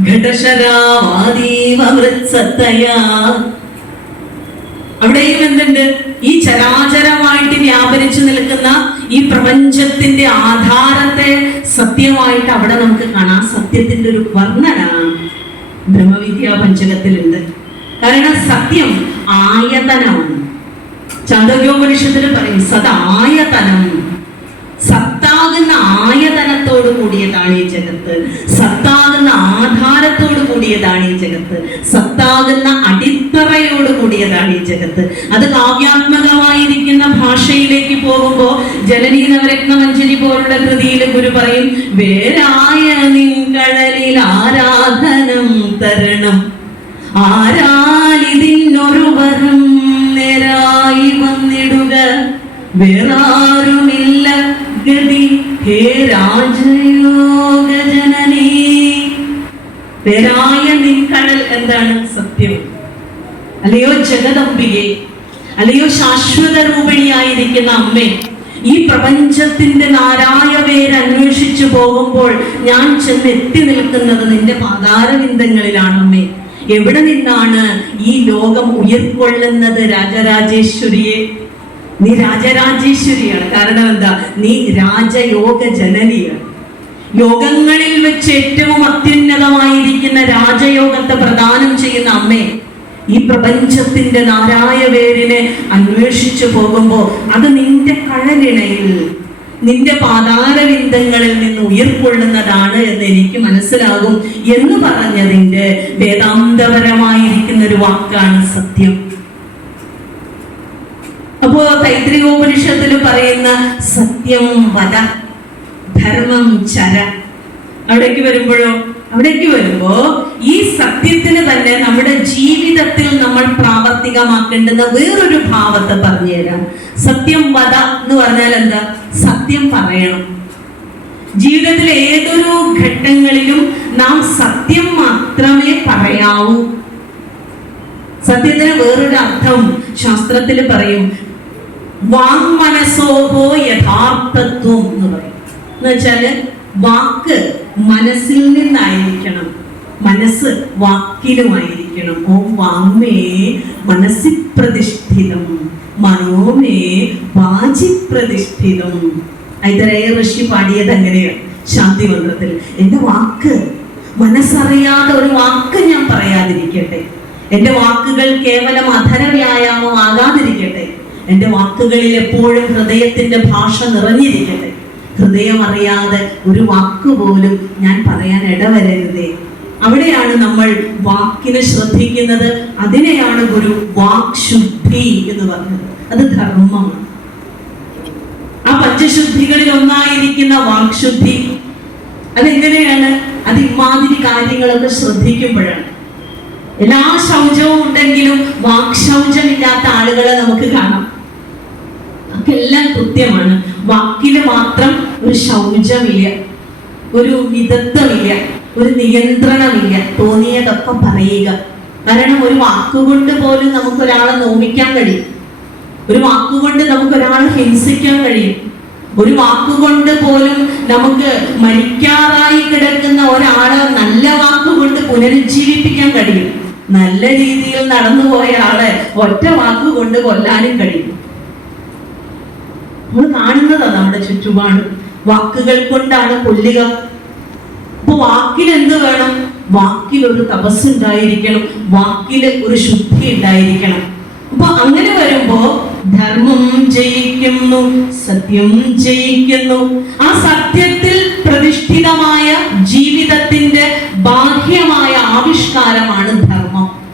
ഘടശരാവാദീവ വൃത്സത്തയാ. അവിടെയും എന്തുണ്ട്? ഈ ചരാചരമായിട്ട് വ്യാപരിച്ചു നിൽക്കുന്ന ഈ പ്രപഞ്ചത്തിന്റെ ആധാരത്തെ സത്യമായിട്ട് അവിടെ നമുക്ക് കാണാം. സത്യത്തിന്റെ ഒരു വർണ്ണന ബ്രഹ്മവിദ്യാ പഞ്ചകത്തിലുണ്ട്. കാരണം സത്യം ആയതനമാണ്. ചാന്തോക്യോപനിഷത്തിൽ പറയും സദായതനം. സത്താകുന്ന ആയതനത്തോട് കൂടിയതാണ് ഈ ജഗത്ത്. സത്താകുന്ന ആധാരത്തോട് കൂടിയതാണ് ഈ ജഗത്ത്. സത്താകുന്ന അടിത്തറയോട് കൂടിയതാണ് ഈ ജഗത്ത്. അത് കാവ്യാത്മകമായിരിക്കുന്ന ഭാഷയിലേക്ക് പോകുമ്പോൾ ജനനീ നവരത്നമഞ്ജരി പോലുള്ള കൃതിയിൽ ഗുരു പറയും, വേരായ നിൻകടലിൽ ആരാധനം തരണം, ആരാലിതിനൊരു വരം നേരായി വന്നിടുക, വേറാരുമില്ല ഗതി ഹേ രാജയോഗ ജനനീ. വേരായ നിൻകടൽ എന്താണ്? സത്യം. അല്ലയോ ജഗദംബികെ, അല്ലയോ ശാശ്വത രൂപിണിയായിരിക്കുന്ന അമ്മേ, ഈ പ്രപഞ്ചത്തിന്റെ നാരായ വേര് അന്വേഷിച്ചു പോകുമ്പോൾ ഞാൻ ചെന്ന് എത്തി നിൽക്കുന്നത് നിന്റെ പാതാരവിന്ദങ്ങളിലാണ് അമ്മേ. എവിടെ നിന്നാണ് ഈ ലോകം ഉയർക്കൊള്ളുന്നത്? രാജരാജേശ്വരിയെ. നീ രാജരാജേശ്വരിയാണ്. കാരണം എന്താ? നീ രാജയോഗ ജനനിയാണ്. യോഗങ്ങളിൽ വെച്ച് ഏറ്റവും അത്യുന്നതമായിരിക്കുന്ന രാജയോഗത്തെ പ്രദാനം ചെയ്യുന്ന അമ്മേ, ഈ പ്രപഞ്ചത്തിന്റെ നാരായ വേരിനെ അന്വേഷിച്ചു പോകുമ്പോൾ അത് നിന്റെ കഴലിണയിൽ, നിന്റെ പാതാരവിന്ദങ്ങളിൽ നിന്ന് ഉയർക്കൊള്ളുന്നതാണ് എന്ന് എനിക്ക് മനസ്സിലാകും എന്ന് പറഞ്ഞതിന്റെ വേദാന്തപരമായിരിക്കുന്ന ഒരു വാക്കാണ് സത്യം. അപ്പോ തൈത്രിയോപനിഷത്തിൽ പറയുന്ന സത്യം വദ, ധർമ്മം ചര, അവിടേക്ക് വരുമ്പോ ഈ സത്യത്തിന് തന്നെ നമ്മുടെ ജീവിതത്തിൽ നമ്മൾ പ്രാവർത്തികമാക്കേണ്ടുന്ന വേറൊരു ഭാവത്തെ പറഞ്ഞുതരാം. സത്യം വദ എന്ന് പറഞ്ഞാൽ എന്താ? സത്യം പറയണം. ജീവിതത്തിലെ ഏതൊരു ഘട്ടങ്ങളിലും നാം സത്യം മാത്രമേ പറയാവൂ. സത്യത്തിന് വേറൊരു അർത്ഥം ശാസ്ത്രത്തിൽ പറയും, വാങ്മനസോഹോ യഥാർത്ഥത്വം എന്ന് പറയും. എന്ന് വെച്ചാല് വാക്ക് മനസ്സിൽ നിന്നായിരിക്കണം, മനസ്സ് വാക്കിലുമായിരിക്കണം. ഓം വാങ്മേ മനസ്സി പ്രതിഷ്ഠിതം, മനോമേ വാചി പ്രതിഷ്ഠിതം. ഐതരേയ ഋഷി പാടിയത് അങ്ങനെയാണ് ശാന്തി മന്ത്രത്തിൽ. എന്റെ വാക്ക്, മനസ്സറിയാതെ ഒരു വാക്ക് ഞാൻ പറയാതിരിക്കട്ടെ. എന്റെ വാക്കുകൾ കേവലം അധര വ്യായാമം ആകാതിരിക്കട്ടെ. എന്റെ വാക്കുകളിൽ എപ്പോഴും ഹൃദയത്തിന്റെ ഭാഷ നിറഞ്ഞിരിക്കട്ടെ. ഹൃദയം അറിയാതെ ഒരു വാക്ക് പോലും ഞാൻ പറയാൻ ഇടവരരുതേ. അവിടെയാണ് നമ്മൾ വാക്കിനെ ശ്രദ്ധിക്കുന്നത്. അതിനെയാണ് ഗുരു വാക്ശുദ്ധി എന്ന് പറഞ്ഞത്. അത് ധർമ്മമാണ്. ആ പഞ്ചശുദ്ധികളിൽ ഒന്നായിരിക്കുന്ന വാക്ശുദ്ധി അതെങ്ങനെയാണ്? അത് ഇമാതിരി കാര്യങ്ങളൊക്കെ ശ്രദ്ധിക്കുമ്പോഴാണ്. എല്ലാ ശൗചവും ഉണ്ടെങ്കിലും വാക്ശൗചമില്ലാത്ത ആളുകളെ നമുക്ക് കാണാം. എല്ലാം കൃത്യമാണ്. വാക്കിന് മാത്രം ഒരു ശൗചമില്ല, ഒരു മിതത്വമില്ല, ഒരു നിയന്ത്രണമില്ല. തോന്നിയതൊക്കെ പറയുക. കാരണം ഒരു വാക്കുകൊണ്ട് പോലും നമുക്കൊരാളെ നോവിക്കാൻ കഴിയും. ഒരു വാക്കുകൊണ്ട് നമുക്കൊരാളെ ഹിംസിക്കാൻ കഴിയും. ഒരു വാക്കുകൊണ്ട് പോലും നമുക്ക് മരിക്കാറായി കിടക്കുന്ന ഒരാളെ നല്ല വാക്കുകൊണ്ട് പുനരുജ്ജീവിപ്പിക്കാൻ കഴിയും. നല്ല രീതിയിൽ നടന്നുപോയ ആളെ ഒറ്റ വാക്കുകൊണ്ട് കൊല്ലാനും കഴിയും. നമ്മൾ കാണുന്നതാണ് നമ്മുടെ ചുറ്റുപാട്. വാക്കുകൾ കൊണ്ടാണ് കൊല്ലുക. അപ്പൊ വാക്കിൽ എന്ത് വേണം? വാക്കിൽ ഒരു തപസ്സുണ്ടായിരിക്കണം, വാക്കിൽ ഒരു ശുദ്ധി ഉണ്ടായിരിക്കണം. അപ്പൊ അങ്ങനെ വരുമ്പോ ധർമ്മം ജയിക്കുന്നു, സത്യം ജയിക്കുന്നു. ആ സത്യത്തിൽ പ്രതിഷ്ഠിതമായ ജീവിതത്തിന്റെ ബാഹ്യമായ ആവിഷ്കാരമാണ് ധർമ്മം.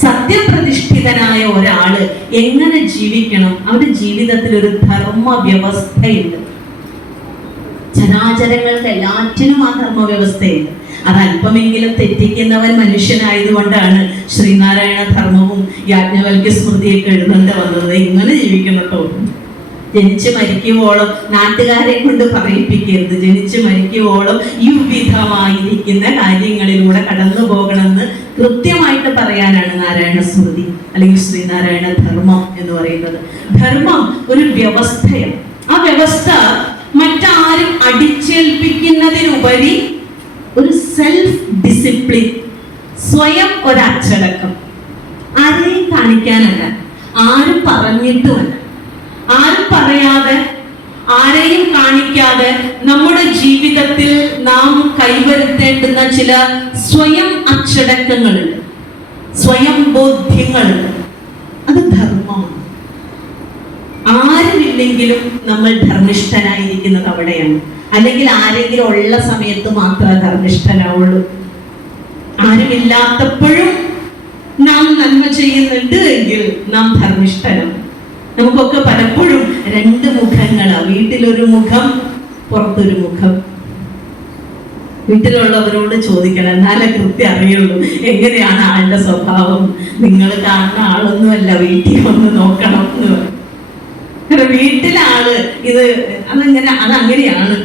സത്യപ്രതിഷ്ഠിതനായ ഒരാള് എങ്ങനെ ജീവിക്കണം? അവരുടെ ജീവിതത്തിൽ ഒരു ധർമ്മ വ്യവസ്ഥയുണ്ട്. ചരാചരങ്ങൾക്ക് എല്ലാറ്റിനും ആ ധർമ്മ വ്യവസ്ഥയുണ്ട്. അത് അല്പമെങ്കിലും തെറ്റിക്കുന്നവൻ മനുഷ്യനായതുകൊണ്ടാണ് ശ്രീനാരായണ ധർമ്മവും യാജ്ഞവൽക്യ സ്മൃതിയൊക്കെ എഴുതേണ്ടി വന്നത്. ഇങ്ങനെ ജീവിക്കണം കേട്ടോ. ജനിച്ച് മരിക്കുവോളം നാട്ടുകാരെ കൊണ്ട് പറയിപ്പിക്കരുത്. ജനിച്ച് മരിക്കുവോളം ഈ വിധമായിരിക്കുന്ന കാര്യങ്ങളിലൂടെ കടന്നു പോകണമെന്ന് കൃത്യമായിട്ട് പറയാനാണ് നാരായണ സ്മൃതി അല്ലെങ്കിൽ ശ്രീനാരായണ ധർമ്മം എന്ന് പറയുന്നത്. ധർമ്മം ഒരു വ്യവസ്ഥയാണ്. ആ വ്യവസ്ഥ മറ്റാരും അടിച്ചേൽപ്പിക്കുന്നതിനുപരി ഒരു സെൽഫ് ഡിസിപ്ലിൻ, സ്വയം ഒരു അച്ചടക്കം. ആരെയും കാണിക്കാനല്ല, ആരും പറഞ്ഞിട്ടുമല്ല, ആരും പറയാതെ, ആരെയും കാണിക്കാതെ നമ്മുടെ ജീവിതത്തിൽ നാം കൈവരുത്തേണ്ടുന്ന ചില സ്വയം അച്ചടക്കങ്ങളുണ്ട്, സ്വയം ബോധ്യങ്ങളുണ്ട്. അത് ധർമ്മമാണ്. ആരുമില്ലെങ്കിലും നമ്മൾ ധർമ്മിഷ്ഠനായിരിക്കുന്നത് അവിടെയാണ്. അല്ലെങ്കിൽ ആരെങ്കിലും ഉള്ള സമയത്ത് മാത്രമേ ധർമ്മിഷ്ഠനാവുള്ളൂ. ആരുമില്ലാത്തപ്പോഴും നാം നന്മ ചെയ്യുന്നുണ്ട് എങ്കിൽ നാം ധർമ്മിഷ്ഠനാണ്. നമുക്കൊക്കെ പലപ്പോഴും രണ്ട് മുഖങ്ങളാണ്. വീട്ടിലൊരു മുഖം, പുറത്തൊരു മുഖം. വീട്ടിലുള്ളവരോട് ചോദിക്കണം, എന്നാലേ കൃത്യം അറിയുള്ളൂ എങ്ങനെയാണ് ആളുടെ സ്വഭാവം. നിങ്ങൾ കാണുന്ന ആളൊന്നുമല്ല, വീട്ടിൽ ഒന്ന് നോക്കണം എന്ന് പറയും. വീട്ടിലെ ആള് അതങ്ങനെയാണ്.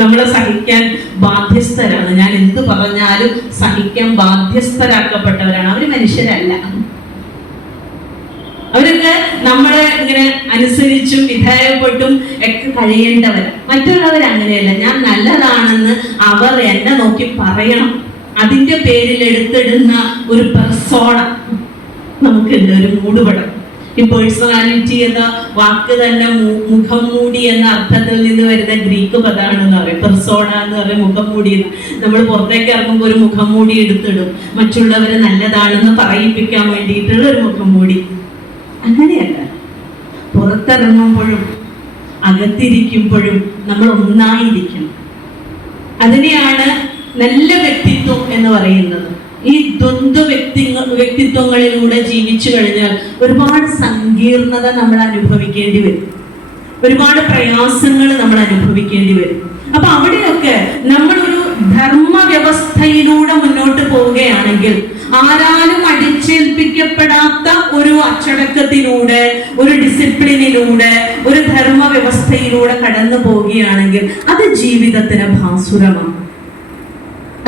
നമ്മളെ സഹിക്കാൻ ബാധ്യസ്ഥരാണ്. ഞാൻ എന്ത് പറഞ്ഞാലും സഹിക്കാൻ ബാധ്യസ്ഥരാക്കപ്പെട്ടവരാണ്. അവര് മനുഷ്യരല്ല. അവരൊക്കെ നമ്മളെ ഇങ്ങനെ അനുസരിച്ചും വിധേയപ്പെട്ടും ഒക്കെ കഴിയേണ്ടവരാണ്. മറ്റുള്ളവരങ്ങനെയല്ല. ഞാൻ നല്ലതാണെന്ന് അവർ എന്നെ നോക്കി പറയണം. അതിന്റെ പേരിൽ എടുത്തിടുന്ന ഒരു പെർസോണ നമുക്കുണ്ട്, ഒരു മൂടുപടം. ഈ പേഴ്സണാലിറ്റി എന്ന വാക്ക് തന്നെ മുഖം മൂടി എന്ന അർത്ഥത്തിൽ നിന്ന് വരുന്ന ഗ്രീക്ക് പദമാണെന്ന് പറയും. പെർസോണ എന്ന് പറയും മുഖം മൂടി. നമ്മൾ പുറത്തേക്ക് ഇറങ്ങുമ്പോൾ ഒരു മുഖം മൂടി എടുത്തിടും, മറ്റുള്ളവര് നല്ലതാണെന്ന് പറയിപ്പിക്കാൻ വേണ്ടിയിട്ടുള്ള ഒരു മുഖം മൂടി. അങ്ങനെയല്ല. പുറത്തിറങ്ങുമ്പോഴും അകത്തിരിക്കുമ്പോഴും നമ്മൾ ഒന്നായിരിക്കണം. അതിനെയാണ് നല്ല വ്യക്തിത്വം എന്ന് പറയുന്നത്. ഈ ദ്വന്ദ്വ വ്യക്തിത്വങ്ങളിലൂടെ ജീവിച്ചു കഴിഞ്ഞാൽ ഒരുപാട് സങ്കീർണത നമ്മൾ അനുഭവിക്കേണ്ടി വരും, ഒരുപാട് പ്രയാസങ്ങൾ നമ്മൾ അനുഭവിക്കേണ്ടി വരും. അപ്പൊ അവിടെയൊക്കെ നമ്മളൊരു ധർമ്മ വ്യവസ്ഥയിലൂടെ മുന്നോട്ട് പോവുകയാണെങ്കിൽ, ആരാലും അടിച്ചേൽപ്പിക്കപ്പെടാത്ത ഒരു അച്ചടക്കത്തിലൂടെ, ഒരു ഡിസിപ്ലിനിലൂടെ, ഒരു ധർമ്മ വ്യവസ്ഥയിലൂടെ കടന്നു പോവുകയാണെങ്കിൽ അത് ജീവിതത്തിന് ഭാസുരമാണ്.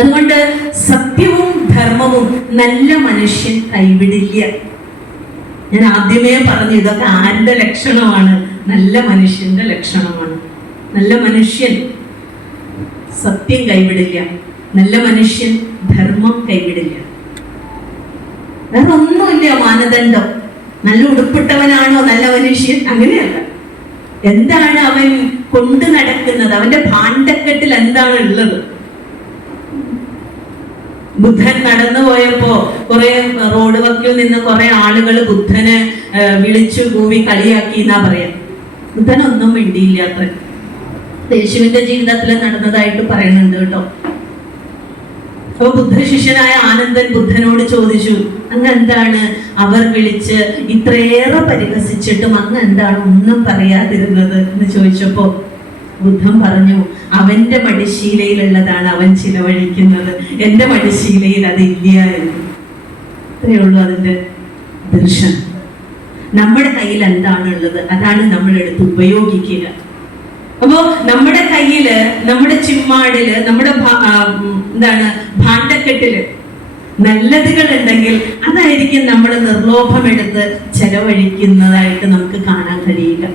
അതുകൊണ്ട് സത്യവും ധർമ്മവും നല്ല മനുഷ്യൻ കൈവിടില്ല. ഞാൻ ആദ്യമേ പറഞ്ഞു, ഇതൊക്കെ ആരുടെ ലക്ഷണമാണ്? നല്ല മനുഷ്യന്റെ ലക്ഷണമാണ്. നല്ല മനുഷ്യൻ സത്യം കൈവിടില്ല, നല്ല മനുഷ്യൻ ധർമ്മം കൈവിടില്ല. വേറെ ഒന്നുമില്ല മാനദണ്ഡം. നല്ല ഉടുപ്പിട്ടവനാണോ നല്ല മനുഷ്യൻ? അങ്ങനെയല്ല. എന്താണ് അവൻ കൊണ്ടു നടക്കുന്നത്? അവന്റെ ഭാണ്ഡക്കെട്ടിൽ എന്താണ് ഉള്ളത്? ബുദ്ധൻ നടന്നു പോയപ്പോ കുറെ റോഡ് വക്കിൽ നിന്ന് കുറെ ആളുകൾ ബുദ്ധനെ വിളിച്ചു കൂവി കളിയാക്കി എന്നാ പറയാം. ബുദ്ധനൊന്നും വേണ്ടിയില്ല അത്ര. യേശുവിന്റെ ജീവിതത്തിൽ നടന്നതായിട്ട് പറയുന്നുണ്ട് കേട്ടോ. അപ്പൊ ബുദ്ധ ശിഷ്യനായ ആനന്ദൻ ബുദ്ധനോട് ചോദിച്ചു, അങ്ങ് എന്താണ് അവർ വിളിച്ച് ഇത്രയേറെ പരിഹസിച്ചിട്ടും അങ്ങ് എന്താണ് ഒന്നും പറയാതിരുന്നത് എന്ന് ചോദിച്ചപ്പോ ബുദ്ധൻ പറഞ്ഞു, അവന്റെ മടിശീലയിലുള്ളതാണ് അവൻ ചിലവഴിക്കുന്നത്, എന്റെ മടിശീലയിൽ അതില്ല എന്ന്. അത്രയേ ഉള്ളൂ അതിന്റെ ദർശനം. നമ്മുടെ കയ്യിൽ എന്താണുള്ളത് അതാണ് നമ്മൾ എടുത്ത് ഉപയോഗിക്കുക. അപ്പോ നമ്മുടെ കയ്യില്, നമ്മുടെ ചിമ്മാടില്, നമ്മുടെ ഭാണ്ഡക്കെട്ടില് നല്ലതുകൾ ഉണ്ടെങ്കിൽ അതായിരിക്കും നമ്മൾ നിർലോഭമെടുത്ത് ചെലവഴിക്കുന്നതായിട്ട് നമുക്ക് കാണാൻ കഴിയില്ല.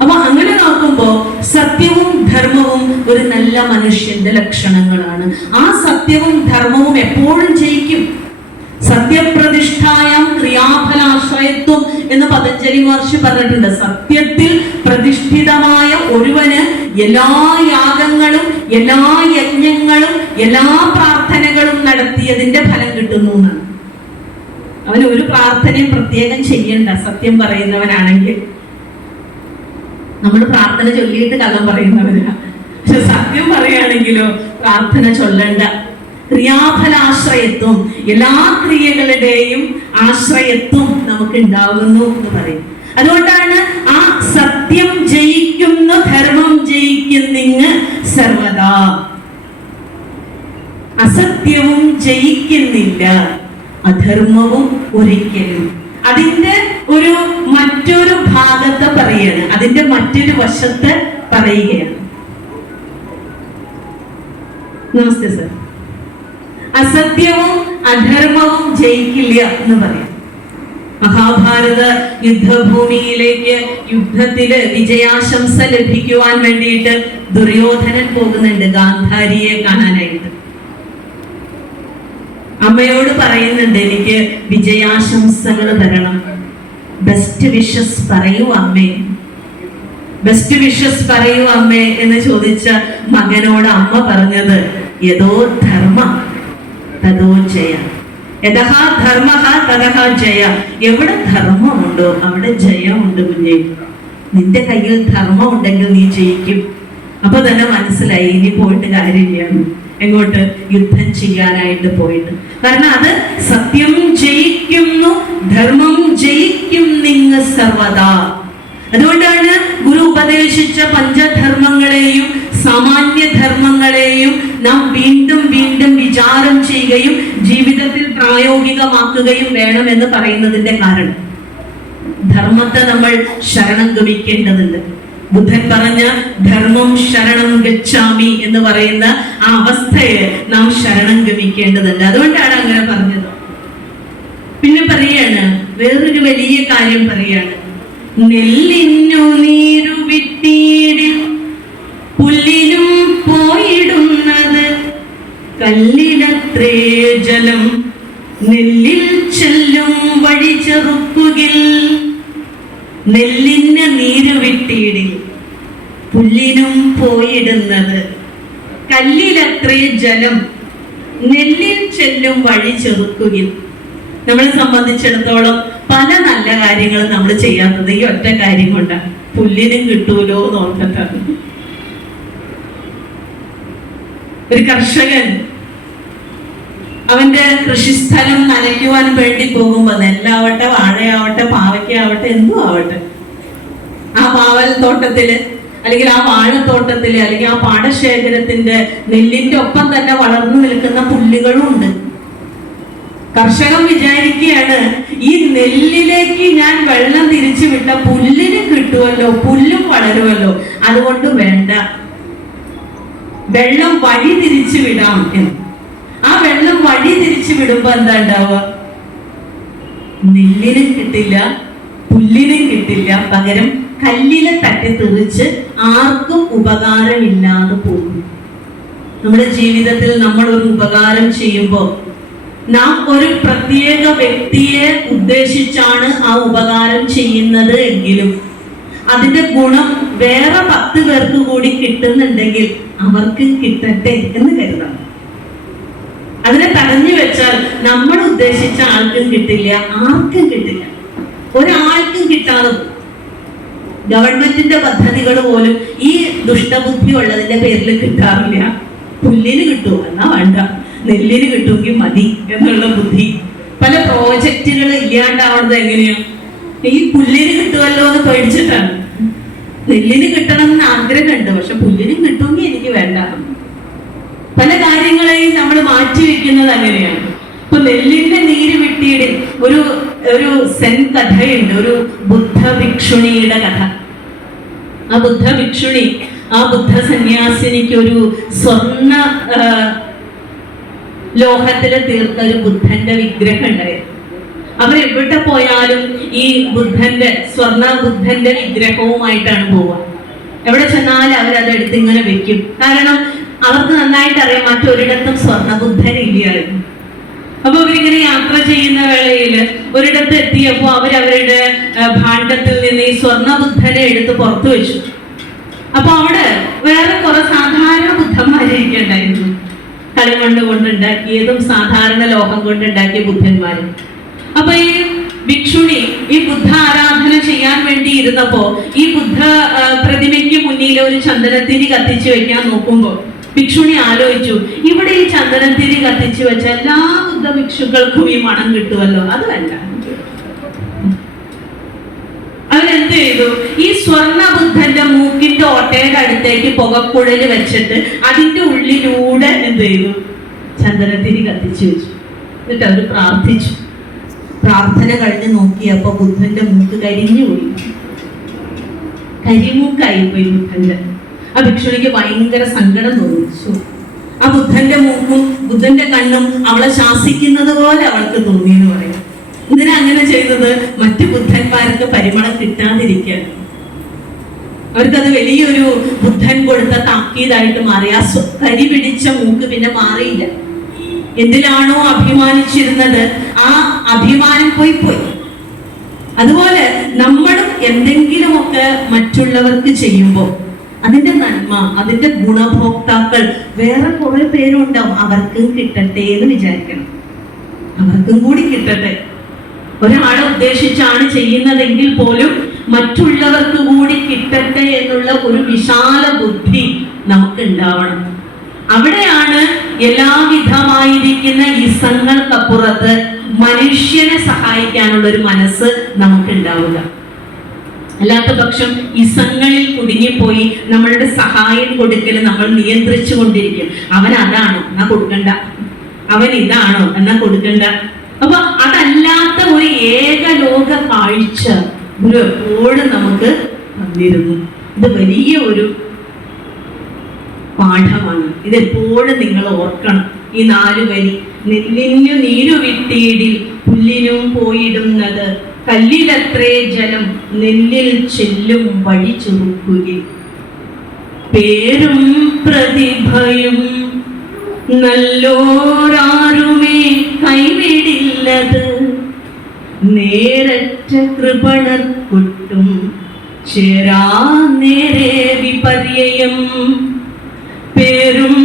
അപ്പൊ അങ്ങനെ നോക്കുമ്പോ സത്യവും ധർമ്മവും ഒരു നല്ല മനുഷ്യന്റെ ലക്ഷണങ്ങളാണ്. ആ സത്യവും ധർമ്മവും എപ്പോഴും ജയിക്കും. സത്യപ്രതിഷ്ഠായം ക്രിയാഫലാശ്രയത്വം എന്ന് പതഞ്ജലി മഹർഷി പറഞ്ഞിട്ടുണ്ട്. സത്യത്തിൽ പ്രതിഷ്ഠിതമായ ഒരുവന് എല്ലാ യാഗങ്ങളും, എല്ലാ യജ്ഞങ്ങളും, എല്ലാ പ്രാർത്ഥനകളും നടത്തിയതിന്റെ ഫലം കിട്ടുന്നു എന്നാണ്. അവന് ഒരു പ്രാർത്ഥനയും പ്രത്യേകം ചെയ്യണ്ട സത്യം പറയുന്നവനാണെങ്കിൽ. നമ്മൾ പ്രാർത്ഥന ചൊല്ലിയിട്ട് കള്ളം പറയുന്നവരാ. പക്ഷെ സത്യം പറയുകയാണെങ്കിലോ പ്രാർത്ഥന ചൊല്ലണ്ട. ക്രിയാഫലാശ്രയത്വം, എല്ലാ ക്രിയകളുടെയും ആശ്രയത്വം നമുക്ക് ഉണ്ടാകുന്നു എന്ന് പറയും. അതുകൊണ്ടാണ് ആ സത്യം ജയിക്കുന്നു, ധർമ്മം ജയിക്കുന്നിങ് സർവദാ. അസത്യവും ജയിക്കുന്നില്ല, അധർമ്മവും ഒരിക്കലും. അതിന്റെ ഒരു മറ്റൊരു ഭാഗത്തെ പറയാണ്, അതിന്റെ മറ്റൊരു വശത്തെ പറയുകയാണ്. നമസ്തേ സർ. അസത്യവും അധർമ്മവും ജയിക്കില്ല എന്ന് പറയാം. മഹാഭാരത യുദ്ധഭൂമിയിലേക്ക് യുദ്ധത്തില് വിജയാശംസ ലഭിക്കുവാൻ വേണ്ടിയിട്ട് ദുര്യോധനൻ പോകുന്നുണ്ട് ഗാന്ധാരിയെ കാണാനായിട്ട്. അമ്മയോട് പറയുന്നുണ്ട്, എനിക്ക് വിജയാശംസകൾ തരണം, ബെസ്റ്റ് വിഷസ് പറയൂ അമ്മേ, ബെസ്റ്റ് വിഷസ് പറയൂ അമ്മേ എന്ന് ചോദിച്ച മകനോട് അമ്മ പറഞ്ഞത്, യഥോ ധർമ്മ തഥോ ജയ, യഥഃ ധർമ്മഃ തഥഃ ജയ. എവിടെ ധർമ്മമുണ്ടോ അവിടെ ജയമുണ്ട് കുഞ്ഞെ. നിന്റെ കയ്യിൽ ധർമ്മം ഉണ്ടെങ്കിൽ നീ ജയിക്കും. അപ്പൊ തന്നെ മനസ്സിലായി ഇനി പോയിട്ട് കാര്യമില്ല, എങ്ങോട്ട്? യുദ്ധം ചെയ്യാനായിട്ട് പോയിട്ട്. കാരണം അത് സത്യം ജയിക്കുന്നു, ധർമ്മം ജയിക്കും നിങ്ങ സർവദാ. അതുകൊണ്ടാണ് ഗുരു ഉപദേശിച്ച പഞ്ചധർമ്മങ്ങളെയും സാമാന്യ ധർമ്മങ്ങളെയും നാം വീണ്ടും വീണ്ടും വിചാരം ചെയ്യുകയും ജീവിതത്തിൽ പ്രായോഗികമാക്കുകയും വേണമെന്ന് പറയുന്നതിന്റെ കാരണം. ധർമ്മത്തെ നമ്മൾ ശരണം ഗമിക്കേണ്ടതുണ്ട്. ബുദ്ധൻ പറഞ്ഞ ധർമ്മം ശരണം ഗച്ഛാമി എന്ന് പറയുന്ന ആ അവസ്ഥയെ നാം ശരണം ഗമിക്കേണ്ടതുണ്ട്. അതുകൊണ്ടാണ് അങ്ങനെ പറഞ്ഞത്. പിന്നെ പറയാണ്, വേറൊരു വലിയ കാര്യം പറയാണ്, നെല്ലിനു നീരു വിട്ടീടിൽ പുല്ലിനും പോയിടുന്നത് കല്ലിലത്രേ ജലം നെല്ലിൽ ചെല്ലും വഴി ചെറുക്കുകിൽ. നെല്ലിന് നീര് വിട്ടിയിടിൽ പുല്ലിനും പോയിടുന്നത് കല്ലിലത്രേ ജലം നെല്ലിൽ ചെല്ലും വഴി ചെറുക്കുകിൽ. നമ്മളെ സംബന്ധിച്ചിടത്തോളം പല നല്ല കാര്യങ്ങളും നമ്മൾ ചെയ്യാത്തത് ഈ ഒറ്റ കാര്യം കൊണ്ടാണ്, പുല്ലിനും കിട്ടൂലോ എന്ന് ഓർത്തിട്ടാണ്. ഒരു കർഷകൻ അവന്റെ കൃഷിസ്ഥലം നനയ്ക്കുവാൻ വേണ്ടി പോകുമ്പോ, നെല്ലാവട്ടെ വാഴയാവട്ടെ പാവയ്ക്കാവട്ടെ എന്തും ആവട്ടെ, ആ പാവൽ തോട്ടത്തില് അല്ലെങ്കിൽ ആ വാഴത്തോട്ടത്തില് അല്ലെങ്കിൽ ആ പാടശേഖരത്തിന്റെ നെല്ലിന്റെ ഒപ്പം തന്നെ വളർന്നു നിൽക്കുന്ന പുല്ലുകളും ഉണ്ട്. കർഷകൻ വിചാരിക്കുകയാണ്, ഈ നെല്ലിലേക്ക് ഞാൻ വെള്ളം തിരിച്ചു വിട്ട പുല്ലിന് കിട്ടുമല്ലോ, പുല്ലും വളരുമല്ലോ, അതുകൊണ്ട് വേണ്ട, വെള്ളം വഴി തിരിച്ചു വിടാം എന്ന്. ആ വെള്ളം വഴി തിരിച്ചു വിടുമ്പോ എന്താ ഉണ്ടാവുക? നെല്ലിനും കിട്ടില്ല, പുല്ലിനും കിട്ടില്ല, പകരം കല്ലിലെ തട്ടി തെറിച്ച് ആർക്കും ഉപകാരമില്ലാതെ പോകും. നമ്മുടെ ജീവിതത്തിൽ നമ്മൾ ഒരു ഉപകാരം ചെയ്യുമ്പോൾ നാം ഒരു പ്രത്യേക വ്യക്തിയെ ഉദ്ദേശിച്ചാണ് ആ ഉപകാരം ചെയ്യുന്നത് എങ്കിലും അതിന്റെ ഗുണം വേറെ 10 പേർക്ക് കൂടി കിട്ടുന്നുണ്ടെങ്കിൽ അവർക്ക് കിട്ടട്ടെ എന്ന് കരുതാം. അതിനെ തടഞ്ഞു വെച്ചാൽ നമ്മൾ ഉദ്ദേശിച്ച ആൾക്കും കിട്ടില്ല, ആർക്കും കിട്ടില്ല, ഒരാൾക്കും കിട്ടാതെ. ഗവൺമെന്റിന്റെ പദ്ധതികൾ പോലും ഈ ദുഷ്ടബുദ്ധി ഉള്ളതിന്റെ പേരിൽ കിട്ടാറില്ല. പുല്ലിന് കിട്ടുമോ എന്നാ വേണ്ട, നെല്ലിന് കിട്ടുമെങ്കിൽ മതി എന്നുള്ള ബുദ്ധി. പല പ്രോജക്റ്റുകൾ ഇല്ലാണ്ടാവുന്നത് എങ്ങനെയാ? ഈ പുല്ലിന് കിട്ടുമല്ലോ എന്ന് പേടിച്ചിട്ടാണ്. നെല്ലിന് കിട്ടണം എന്ന് ആഗ്രഹമുണ്ട്, പക്ഷെ പുല്ലിനും കിട്ടുമെങ്കിൽ എനിക്ക് വേണ്ട. പല കാര്യങ്ങളെയും നമ്മൾ മാറ്റി വെക്കുന്നത് അങ്ങനെയാണ്. ഇപ്പൊ നെല്ലിന്റെ നീര് വിട്ടിയുടെ ഒരു സെൻ കഥയുണ്ട്, ഒരു ബുദ്ധ ഭിക്ഷുണിയുടെ കഥ. ആ ബുദ്ധ ഭിക്ഷുണി, ആ ബുദ്ധ സന്യാസിനിക്ക് ഒരു സ്വർണ്ണ ലോഹത്തില് തീർത്ത ഒരു ബുദ്ധന്റെ വിഗ്രഹം ഉണ്ടായിരുന്നു. അവരെവിടെ പോയാലും ഈ സ്വർണ്ണ ബുദ്ധന്റെ വിഗ്രഹവുമായിട്ടാണ് പോവുക. എവിടെ ചെന്നാലും അവരതെടുത്ത് ഇങ്ങനെ വെക്കും. കാരണം അവർക്ക് നന്നായിട്ട് അറിയാം മറ്റൊരിടത്തും സ്വർണ്ണ ബുദ്ധൻ ഇല്ലായിരുന്നു. അപ്പൊ അവരിങ്ങനെ യാത്ര ചെയ്യുന്ന വേളയില് ഒരിടത്ത് എത്തിയപ്പോ അവരവരുടെ ഭാണ്ഡത്തിൽ നിന്ന് ഈ സ്വർണ്ണ ബുദ്ധനെ എടുത്ത് പുറത്തു വെച്ചു. അപ്പൊ അവിടെ വേറെ കുറെ സാധാരണ ബുദ്ധന്മാരിരിക്കണ്ടായിരുന്നു. കളിമണ്ണ് കൊണ്ടുണ്ടാക്കിയതും സാധാരണ ലോഹം കൊണ്ടുണ്ടാക്കിയ ബുദ്ധന്മാരും. അപ്പൊ ഈ ഭിക്ഷുണി ഈ ബുദ്ധ ആരാധന ചെയ്യാൻ വേണ്ടി ഇരുന്നപ്പോ ഈ ബുദ്ധ പ്രതിമയ്ക്ക് മുന്നിൽ ഒരു ചന്ദനത്തിരി കത്തിച്ചു വെക്കാൻ നോക്കുമ്പോ ഭിക്ഷുണി ആലോചിച്ചു, ഇവിടെ ഈ ചന്ദനത്തിരി കത്തിച്ചു വെച്ച എല്ലാ ബുദ്ധ ഭിക്ഷുക്കൾക്കും ഈ മണം കിട്ടുമല്ലോ, അത് വേണ്ട. അവരെന്ത് ചെയ്തു? ഈ സ്വർണ്ണ ബുദ്ധന്റെ മൂക്കിന്റെ ഓട്ടയുടെ അടുത്തേക്ക് പുകക്കുഴല് വെച്ചിട്ട് അതിന്റെ ഉള്ളിലൂടെ എന്ത് ചെയ്തു? ചന്ദനത്തിരി കത്തിച്ചു വെച്ചു. എന്നിട്ട് അവര് പ്രാർത്ഥിച്ചു. പ്രാർത്ഥന കഴിഞ്ഞ് നോക്കിയപ്പോ ബുദ്ധന്റെ മൂക്ക് കരിഞ്ഞു പോയി, കരിമൂക്കായി പോയി ബുദ്ധന്റെ. ആ ഭിക്ഷുണിക്ക് ഭയങ്കര സങ്കടം തോന്നിച്ചു. ആ ബുദ്ധന്റെ മൂക്കും ബുദ്ധന്റെ കണ്ണും അവളെ ശാസിക്കുന്നത് പോലെ അവൾക്ക് തോന്നി എന്ന് പറയാം. ഇതിനെ അങ്ങനെ ചെയ്തത് മറ്റു ബുദ്ധന്മാർക്ക് പരിമളം കിട്ടാതിരിക്കാൻ. അവർക്കത് വലിയൊരു ബുദ്ധൻ കൊടുത്ത താക്കീതായിട്ട് മാറി. ആ കരി പിടിച്ച മൂക്ക് പിന്നെ മാറിയില്ല. എന്തിനാണോ അഭിമാനിച്ചിരുന്നത് ആ അഭിമാനം പോയി. അതുപോലെ നമ്മളും എന്തെങ്കിലുമൊക്കെ മറ്റുള്ളവർക്ക് ചെയ്യുമ്പോൾ അതിന്റെ നന്മ, അതിന്റെ ഗുണഭോക്താക്കൾ വേറെ കുറെ പേരുണ്ടാവും. അവർക്കും കിട്ടട്ടെ എന്ന് വിചാരിക്കണം, അവർക്കും കൂടി കിട്ടട്ടെ. ഒരാളെ ഉദ്ദേശിച്ചാണ് ചെയ്യുന്നതെങ്കിൽ പോലും മറ്റുള്ളവർക്ക് കൂടി കിട്ടട്ടെ എന്നുള്ള ഒരു വിശാല ബുദ്ധി നമുക്ക് ഉണ്ടാവണം. അവിടെയാണ് എല്ലാവിധമായിരിക്കുന്ന ഇസങ്ങൾക്കപ്പുറത്ത് മനുഷ്യനെ സഹായിക്കാനുള്ള ഒരു മനസ്സ് നമുക്ക് ഉണ്ടാവുക. അല്ലാത്ത പക്ഷം ഇസങ്ങളിൽ കുടുങ്ങിപ്പോയി നമ്മളുടെ സഹായം കൊടുക്കൽ നമ്മൾ നിയന്ത്രിച്ചു കൊണ്ടിരിക്കും. അവൻ അതാണോ എന്നാ കൊടുക്കണ്ട, അവൻ ഇതാണോ എന്നാ കൊടുക്കണ്ട. അപ്പൊ അതല്ലാത്ത ഒരു ഏകലോക കാഴ്ച ഗുരു എപ്പോഴും നമുക്ക് തന്നിരുന്നു. ഇത് വലിയ ഒരു പാഠമാണ്. ഇതെപ്പോഴും നിങ്ങൾ ഓർക്കണം. ഈ 4 വരി: നെല്ലിനു നീരു വിട്ടീടിൽ പുല്ലിനും പോയിടുന്നത്, കല്ലിലത്രേ ജലം നെല്ലിൽ ചെല്ലും വഴി ചുരുക്കുകയും, പേരും പ്രതിഭയും നല്ലോരാരുമേ കൈവിടില്ലത്, നേരറ്റ കൃപണർ കൊട്ടും ചേരാ നേരെ വിപര്യം, പേരും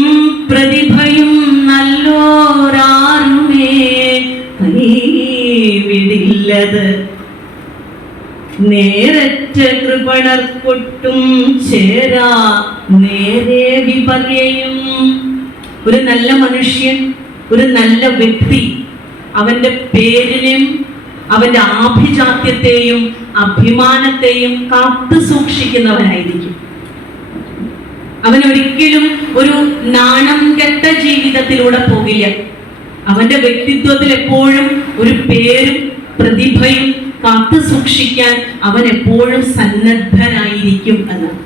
പ്രതിഭയും നല്ലോരാരുമേ കൈവിടില്ലത്, നേരറ്റ കൃപണർ കൊട്ടും ചേരാ നേരെ വിപര്യം. ഒരു നല്ല മനുഷ്യൻ, ഒരു നല്ല വ്യക്തി അവന്റെ പേരിനും അവന്റെ ആഭിജാത്യത്തെയും അഭിമാനത്തെയും കാത്തു സൂക്ഷിക്കുന്നവനായിരിക്കും. അവൻ ഒരിക്കലും ഒരു നാണം കെട്ട ജീവിതത്തിലൂടെ പോകില്ല. അവന്റെ വ്യക്തിത്വത്തിൽ എപ്പോഴും ഒരു പേരും പ്രതിഭയും കാത്തു സൂക്ഷിക്കാൻ അവൻ എപ്പോഴും സന്നദ്ധനായിരിക്കും എന്നാണ്.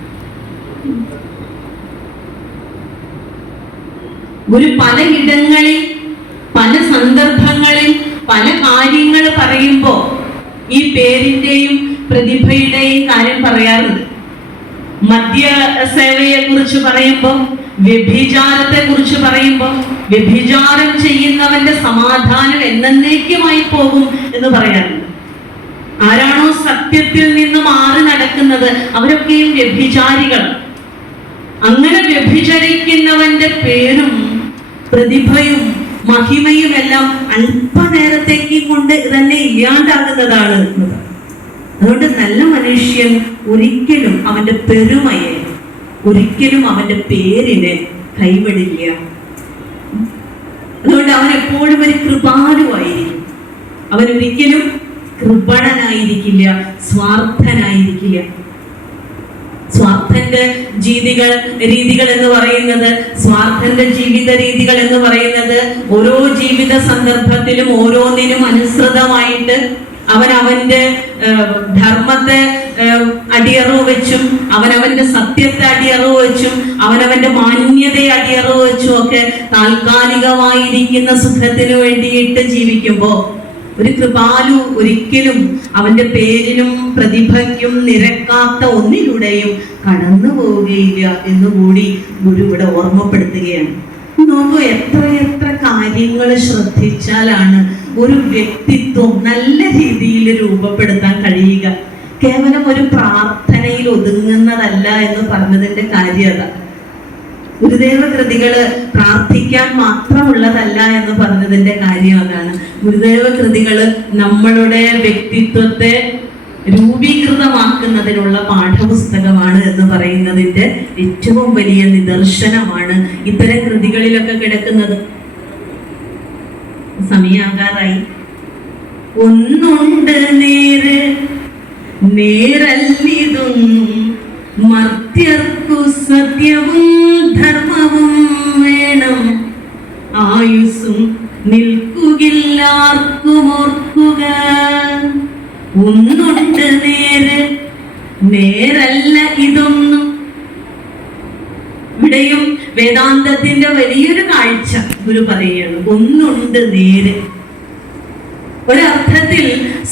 ഗുരു പലയിടങ്ങളിൽ പല സന്ദർഭങ്ങളിൽ പല കാര്യങ്ങൾ പറയുമ്പോൾ ഈ പേരിന്റെയും പ്രതിഭയുടെയും കാര്യം പറയാറുണ്ട്. മദ്യസേവയെ കുറിച്ച് പറയുമ്പോൾ, വ്യഭിചാരത്തെ കുറിച്ച് പറയുമ്പോൾ, വ്യഭിചാരം ചെയ്യുന്നവന്റെ സമാധാനം എന്നേക്കുമായി പോകും എന്ന് പറയാറുണ്ട്. ആരാണോ സത്യത്തിൽ നിന്ന് മാറി നടക്കുന്നത് അവരൊക്കെയും വ്യഭിചാരികൾ. അങ്ങനെ വ്യഭിചരിക്കുന്നവന്റെ പേരും പ്രതിഭയും മഹിമയും എല്ലാം അല്പനേരത്തേക്ക് കൊണ്ട് തന്നെ ഇല്ലാണ്ടാകുന്നതാണ്. അതുകൊണ്ട് നല്ല മനുഷ്യൻ ഒരിക്കലും അവന്റെ പെരുമയെ, ഒരിക്കലും അവന്റെ പേരിനെ കൈവിടില്ല. അതുകൊണ്ട് അവൻ എപ്പോഴും ഒരു കൃപാലുവായിരിക്കും. അവൻ ഒരിക്കലും കൃപണനായിരിക്കില്ല, സ്വാർത്ഥനായിരിക്കില്ല. സ്വാർത്ഥന്റെ രീതികൾ എന്ന് പറയുന്നത്, സ്വാർത്ഥന്റെ ജീവിത രീതികൾ എന്ന് പറയുന്നത് ഓരോ ജീവിത സന്ദർഭത്തിലും ഓരോന്നിനും അനുസൃതമായിട്ട് അവന്റെ ധർമ്മത്തെ അടിയറവ് വെച്ചും അവനവന്റെ സത്യത്തെ അടിയറവ് വെച്ചും അവനവന്റെ മാന്യതയെ അടിയറവ് വെച്ചും ഒക്കെ താൽക്കാലികമായിരിക്കുന്ന സുഖത്തിന് വേണ്ടിയിട്ട് ജീവിക്കുമ്പോ ഒരു കൃപാലു ഒരിക്കലും അവന്റെ പേരിനും പ്രതിഭയ്ക്കും നിരക്കാത്ത ഒന്നിലൂടെയും കടന്നു പോവുകയില്ല എന്നുകൂടി ഗുരു ഇവിടെ ഓർമ്മപ്പെടുത്തുകയാണ്. നോക്കൂ, എത്രയെത്ര കാര്യങ്ങൾ ശ്രദ്ധിച്ചാലാണ് ഒരു വ്യക്തിത്വം നല്ല രീതിയിൽ രൂപപ്പെടുത്താൻ കഴിയുക. കേവലം ഒരു പ്രാർത്ഥനയിൽ ഒതുങ്ങുന്നതല്ല എന്ന് പറഞ്ഞതിന്റെ കാര്യത. ഗുരുദേവ കൃതികള് പ്രാർത്ഥിക്കാൻ മാത്രമുള്ളതല്ല എന്ന് പറഞ്ഞതിന്റെ കാര്യം അതാണ്. ഗുരുദേവ കൃതികള് നമ്മളുടെ വ്യക്തിത്വത്തെ രൂപീകൃതമാക്കുന്നതിനുള്ള പാഠപുസ്തകമാണ് എന്ന് പറയുന്നതിന്റെ ഏറ്റവും വലിയ നിദർശനമാണ് ഇത്തരം കൃതികളിലൊക്കെ കിടക്കുന്നത്. സമയാകാറായി. ഒന്നുണ്ട് നേര് നേരല്ലിതൊന്നും, മർത്യർക്കു സത്യവും ധർമ്മവും വേണം, ആയുസ്സും നിൽക്കുകില്ലാർക്കും ഓർക്കുക. ഒന്നുണ്ട് നേര്, നേരല്ല ഇതൊന്നും. ഇവിടെയും വേദാന്തത്തിന്റെ വലിയൊരു കാഴ്ച ഗുരു പറയുകയാണ്. ഒന്നുണ്ട് നേര്. ഒരർത്ഥത്തിൽ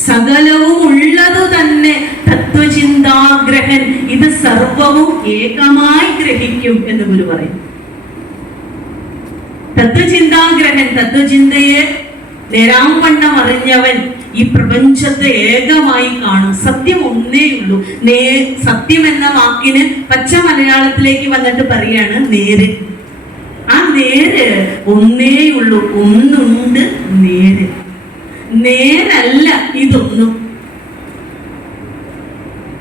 സകലവും ഉള്ളതു തന്നെ തത്വചിന്താഗ്രഹൻ ഇത് സർവവും ഏകമായി ഗ്രഹിക്കും എന്ന് ഗുരു പറയും. തത്വചിന്താഗ്രഹൻ, തത്വചിന്തയെ നേരാംവണ്ണം അറിഞ്ഞവൻ ഈ പ്രപഞ്ചത്തെ ഏകമായി കാണും. സത്യം ഒന്നേയുള്ളൂ. സത്യം എന്ന വാക്കിന് പച്ച മലയാളത്തിലേക്ക് വന്നിട്ട് പറയാണ് നേര്. ആ നേര് ഒന്നേയുള്ളൂ. ഒന്നുണ്ട് നേര്. നേരല്ല ഇതൊന്നും.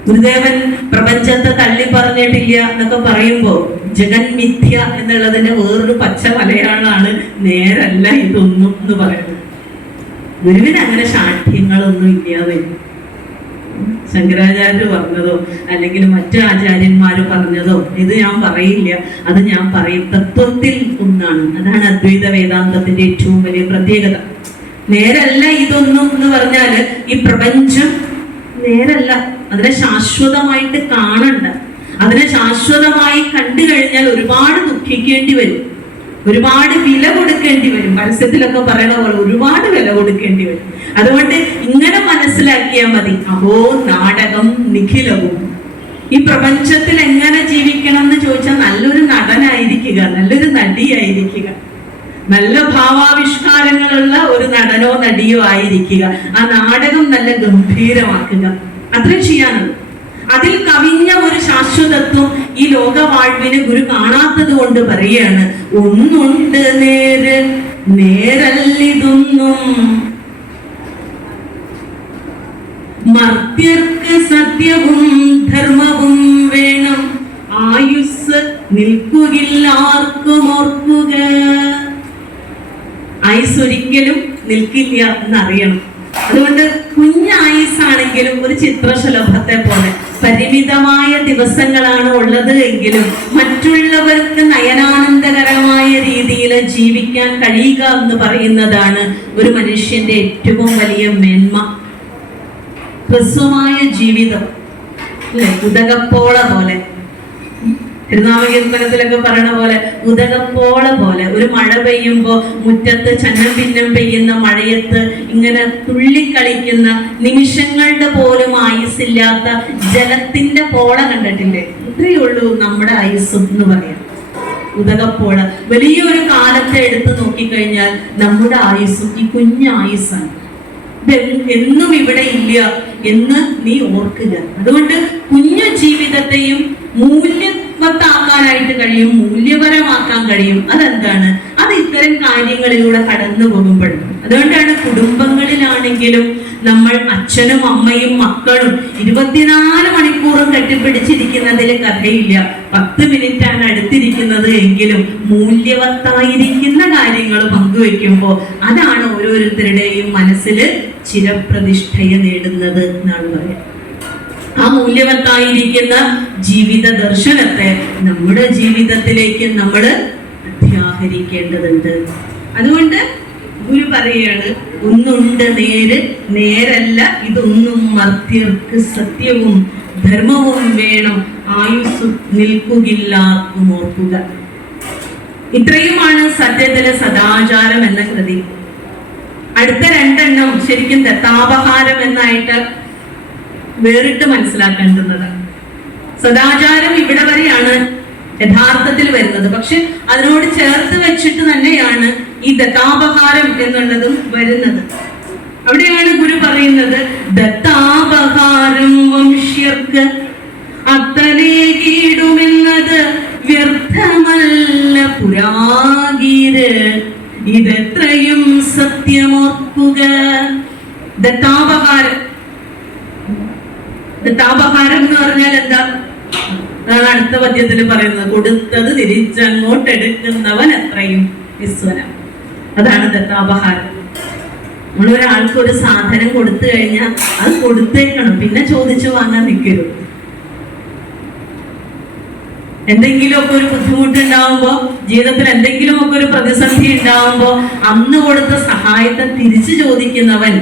ഗുരുദേവൻ പ്രപഞ്ചത്തെ തള്ളി പറഞ്ഞിട്ടില്ല എന്നൊക്കെ പറയുമ്പോ ജഗന്മിഥ്യ എന്നുള്ളതിന്റെ വേറൊരു പച്ച മലയാളാണ് നേരല്ല ഇതൊന്നും എന്ന് പറയുന്നത്. ഗുരുവിന് അങ്ങനെ ശാഠ്യങ്ങളൊന്നും ഇല്ലാതെ ശങ്കരാചാര്യർ പറഞ്ഞതോ അല്ലെങ്കിൽ മറ്റു ആചാര്യന്മാര് പറഞ്ഞതോ ഇത് ഞാൻ പറയില്ല. അത് ഞാൻ പറയും തത്വത്തിൽ ഒന്നാണ്. അതാണ് അദ്വൈത വേദാന്തത്തിന്റെ ഏറ്റവും വലിയ പ്രത്യേകത. നേരല്ല ഇതൊന്നും എന്ന് പറഞ്ഞാല് ഈ പ്രപഞ്ചം നേരല്ല. അതിനെ ശാശ്വതമായിട്ട് കാണണ്ട. അതിനെ ശാശ്വതമായി കണ്ടു കഴിഞ്ഞാൽ ഒരുപാട് ദുഃഖിക്കേണ്ടി വരും, ഒരുപാട് വില കൊടുക്കേണ്ടി വരും. പരസ്യത്തിലൊക്കെ പറയണ പോലെ ഒരുപാട് വില കൊടുക്കേണ്ടി വരും. അതുകൊണ്ട് ഇങ്ങനെ മനസ്സിലാക്കിയാൽ മതി. അഹോ നാടകം നിഖിലവും. ഈ പ്രപഞ്ചത്തിൽ എങ്ങനെ ജീവിക്കണം എന്ന് ചോദിച്ചാൽ നല്ലൊരു നടനായിരിക്കുക, നല്ലൊരു നടിയായിരിക്കുക, നല്ല ഭാവാവിഷ്കാരങ്ങളുള്ള ഒരു നടനോ നടിയോ ആയിരിക്കുക. ആ നാടകം നല്ല ഗംഭീരമാക്കുക. അത്രേ ചെയ്യാനുള്ളൂ. അതിൽ കവിഞ്ഞ ഒരു ശാശ്വതത്വം ഈ ലോകവാഴ്വിന് ഗുരു കാണാത്തത് കൊണ്ട് പറയാണ് ഒന്നുണ്ട് നേര്, നേരല്ലിതൊന്നും. മർത്യർക്ക് സത്യവും ധർമ്മവും വേണം, ആയുസ് നിൽക്കുകില്ലാർക്കും ഓർക്കുക. ആയുസ് ഒരിക്കലും നിൽക്കില്ല എന്നറിയണം. അതുകൊണ്ട് കുഞ്ഞായുസാണെങ്കിലും ഒരു ചിത്രശലഭത്തെ പോലെ പരിമിതമായ ദിവസങ്ങളാണ് ഉള്ളത് എങ്കിലും മറ്റുള്ളവർക്ക് നയനാനന്ദകരമായ രീതിയിൽ ജീവിക്കാൻ കഴിയുക എന്ന് പറയുന്നതാണ് ഒരു മനുഷ്യന്റെ ഏറ്റവും വലിയ മേന്മ. ഹ്രസ്വമായ ജീവിതം അല്ലെ, ഉദകപ്പോള പോലെ, തിരുനാമകീർത്തനത്തിലൊക്കെ പറയണ പോലെ ഉദകപ്പോള പോലെ. ഒരു മഴ പെയ്യുമ്പോ മുറ്റത്ത് ചന്നം ഭിന്നം പെയ്യുന്ന മഴയത്ത് ഇങ്ങനെ തുള്ളിക്കളിക്കുന്ന നിമിഷങ്ങളുടെ പോലും ആയുസില്ലാത്ത ജലത്തിന്റെ പോള കണ്ടിട്ടില്ലേ? ഇത്രയേ ഉള്ളൂ നമ്മുടെ ആയുസ് എന്ന് പറയാം. ഉദകപ്പോള വലിയൊരു കാലത്തെ എടുത്ത് നോക്കിക്കഴിഞ്ഞാൽ നമ്മുടെ ആയുസ്സും ഈ കുഞ്ഞായുസ്സാണ്. എന്നും ഇവിടെ ഇല്ല എന്ന് നീ ഓർക്കുക. അതുകൊണ്ട് കുഞ്ഞു ജീവിതത്തെയും മൂല്യവത്താക്കാനായിട്ട് കഴിയും, മൂല്യപരമാക്കാൻ കഴിയും. അതെന്താണ്? അത് ഇത്തരം കാര്യങ്ങളിലൂടെ കടന്നു പോകുമ്പോഴും. അതുകൊണ്ടാണ് കുടുംബങ്ങളിലാണെങ്കിലും നമ്മൾ അച്ഛനും അമ്മയും മക്കളും 24 മണിക്കൂറും കെട്ടിപ്പിടിച്ചിരിക്കുന്നതിൽ കഥയില്ല. 10 മിനിറ്റാണ് അടുത്തിരിക്കുന്നത് എങ്കിലും മൂല്യവത്തായിരിക്കുന്ന കാര്യങ്ങൾ പങ്കുവെക്കുമ്പോൾ അതാണ് ഓരോരുത്തരുടെയും മനസ്സിൽ ചിരപ്രതിഷ്ഠയെ നേടുന്നത് എന്നാണ് പറയുക. ആ മൂല്യവത്തായിരിക്കുന്ന ജീവിത ദർശനത്തെ നമ്മുടെ ജീവിതത്തിലേക്ക് നമ്മൾ അധ്യാഹരിക്കേണ്ടതുണ്ട്. അതുകൊണ്ട് ഗുരു പറയാണ് ഒന്നുണ്ട് നേര്, നേരല്ല ഇതൊന്നും. മർത്യർക്ക് സത്യവും ധർമ്മവും വേണം, ആയുസ് നിൽക്കുകില്ലാർക്കും ഓർക്കുക. ഇത്രയുമാണ് സത്യത്തിലെ സദാചാരം എന്ന കൃതി. അടുത്ത 2 ശരിക്കും ദത്താപഹാരം എന്നായിട്ട് വേറിട്ട് മനസ്സിലാക്കേണ്ടുന്നത്. സദാചാരം ഇവിടെ വരെയാണ് യഥാർത്ഥത്തിൽ വരുന്നത്. പക്ഷെ അതിനോട് ചേർത്ത് വെച്ചിട്ട് തന്നെയാണ് ഈ ദത്താപഹാരം എന്നുള്ളതും വരുന്നത്. അവിടെയാണ് ഗുരു പറയുന്നത് ദത്താപഹാരം വംശ്യർക്ക് അത്തലേകിടുമെന്നത് വ്യർത്ഥമല്ല പുരാഗീര്, ഇതെത്രയും സത്യമോർക്കുക. ദത്താപഹാരം, ദത്താപഹാരം എന്ന് പറഞ്ഞാൽ എന്താ? അതാണ് അടുത്ത പദ്യത്തിൽ പറയുന്നത്. കൊടുത്തത് തിരിച്ചങ്ങോട്ട് എടുക്കുന്നവൻ എത്രയും വിസ്വനം. അതാണ് ദത്താപഹാരം. നമ്മളൊരാൾക്ക് ഒരു സാധനം കൊടുത്തു കഴിഞ്ഞാൽ അത് കൊടുത്തേക്കണം, പിന്നെ ചോദിച്ചു വാങ്ങാൻ നിൽക്കരുത്. എന്തെങ്കിലുമൊക്കെ ഒരു ബുദ്ധിമുട്ടുണ്ടാവുമ്പോ, ജീവിതത്തിൽ എന്തെങ്കിലുമൊക്കെ ഒരു പ്രതിസന്ധി ഉണ്ടാവുമ്പോ അന്ന് കൊടുത്ത സഹായത്തെ തിരിച്ചു ചോദിക്കുന്നവൻ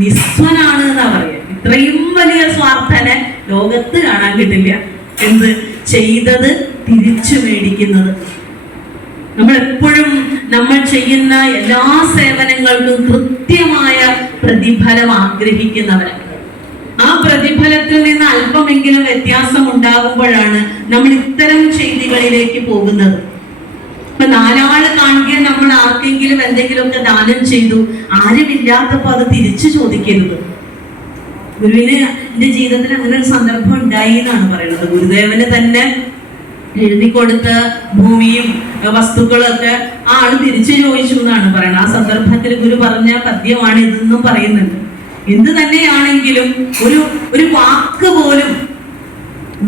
നിസ്വനാണ് എന്നാ പറയാ. ഇത്രയും വലിയ സ്വാർത്ഥനെ ലോകത്ത് കാണാൻ കിട്ടില്ല. എന്ത് ചെയ്തത് തിരിച്ചു മേടിക്കുന്നത്. നമ്മൾ എപ്പോഴും നമ്മൾ ചെയ്യുന്ന എല്ലാ സേവനങ്ങൾക്കും കൃത്യമായ പ്രതിഫലം ആഗ്രഹിക്കുന്നവരാണ്. ആ പ്രതിഫലത്തിൽ നിന്ന് അല്പമെങ്കിലും വ്യത്യാസം ഉണ്ടാകുമ്പോഴാണ് നമ്മൾ ഇത്തരം ചെയ്തികളിലേക്ക് പോകുന്നത്. ഇപ്പൊ നാലാള് കാണുകയും നമ്മൾ ആർക്കെങ്കിലും എന്തെങ്കിലുമൊക്കെ ദാനം ചെയ്തു, ആരുമില്ലാത്തപ്പോ അത് തിരിച്ചു ചോദിക്കരുത്. ഗുരുവിന് എന്റെ ജീവിതത്തിൽ അങ്ങനെ ഒരു സന്ദർഭം ഉണ്ടായി എന്നാണ് പറയുന്നത്. ഗുരുദേവന് തന്നെ എഴുതി കൊടുത്ത ഭൂമിയും വസ്തുക്കളും ഒക്കെ ആ ആള് തിരിച്ചു ചോദിച്ചു എന്നാണ് പറയുന്നത്. ആ സന്ദർഭത്തിൽ ഗുരു പറഞ്ഞ പദ്യമാണ് ഇതെന്നും പറയുന്നുണ്ട്. എന്ത് തന്നെയാണെങ്കിലും ഒരു വാക്ക് പോലും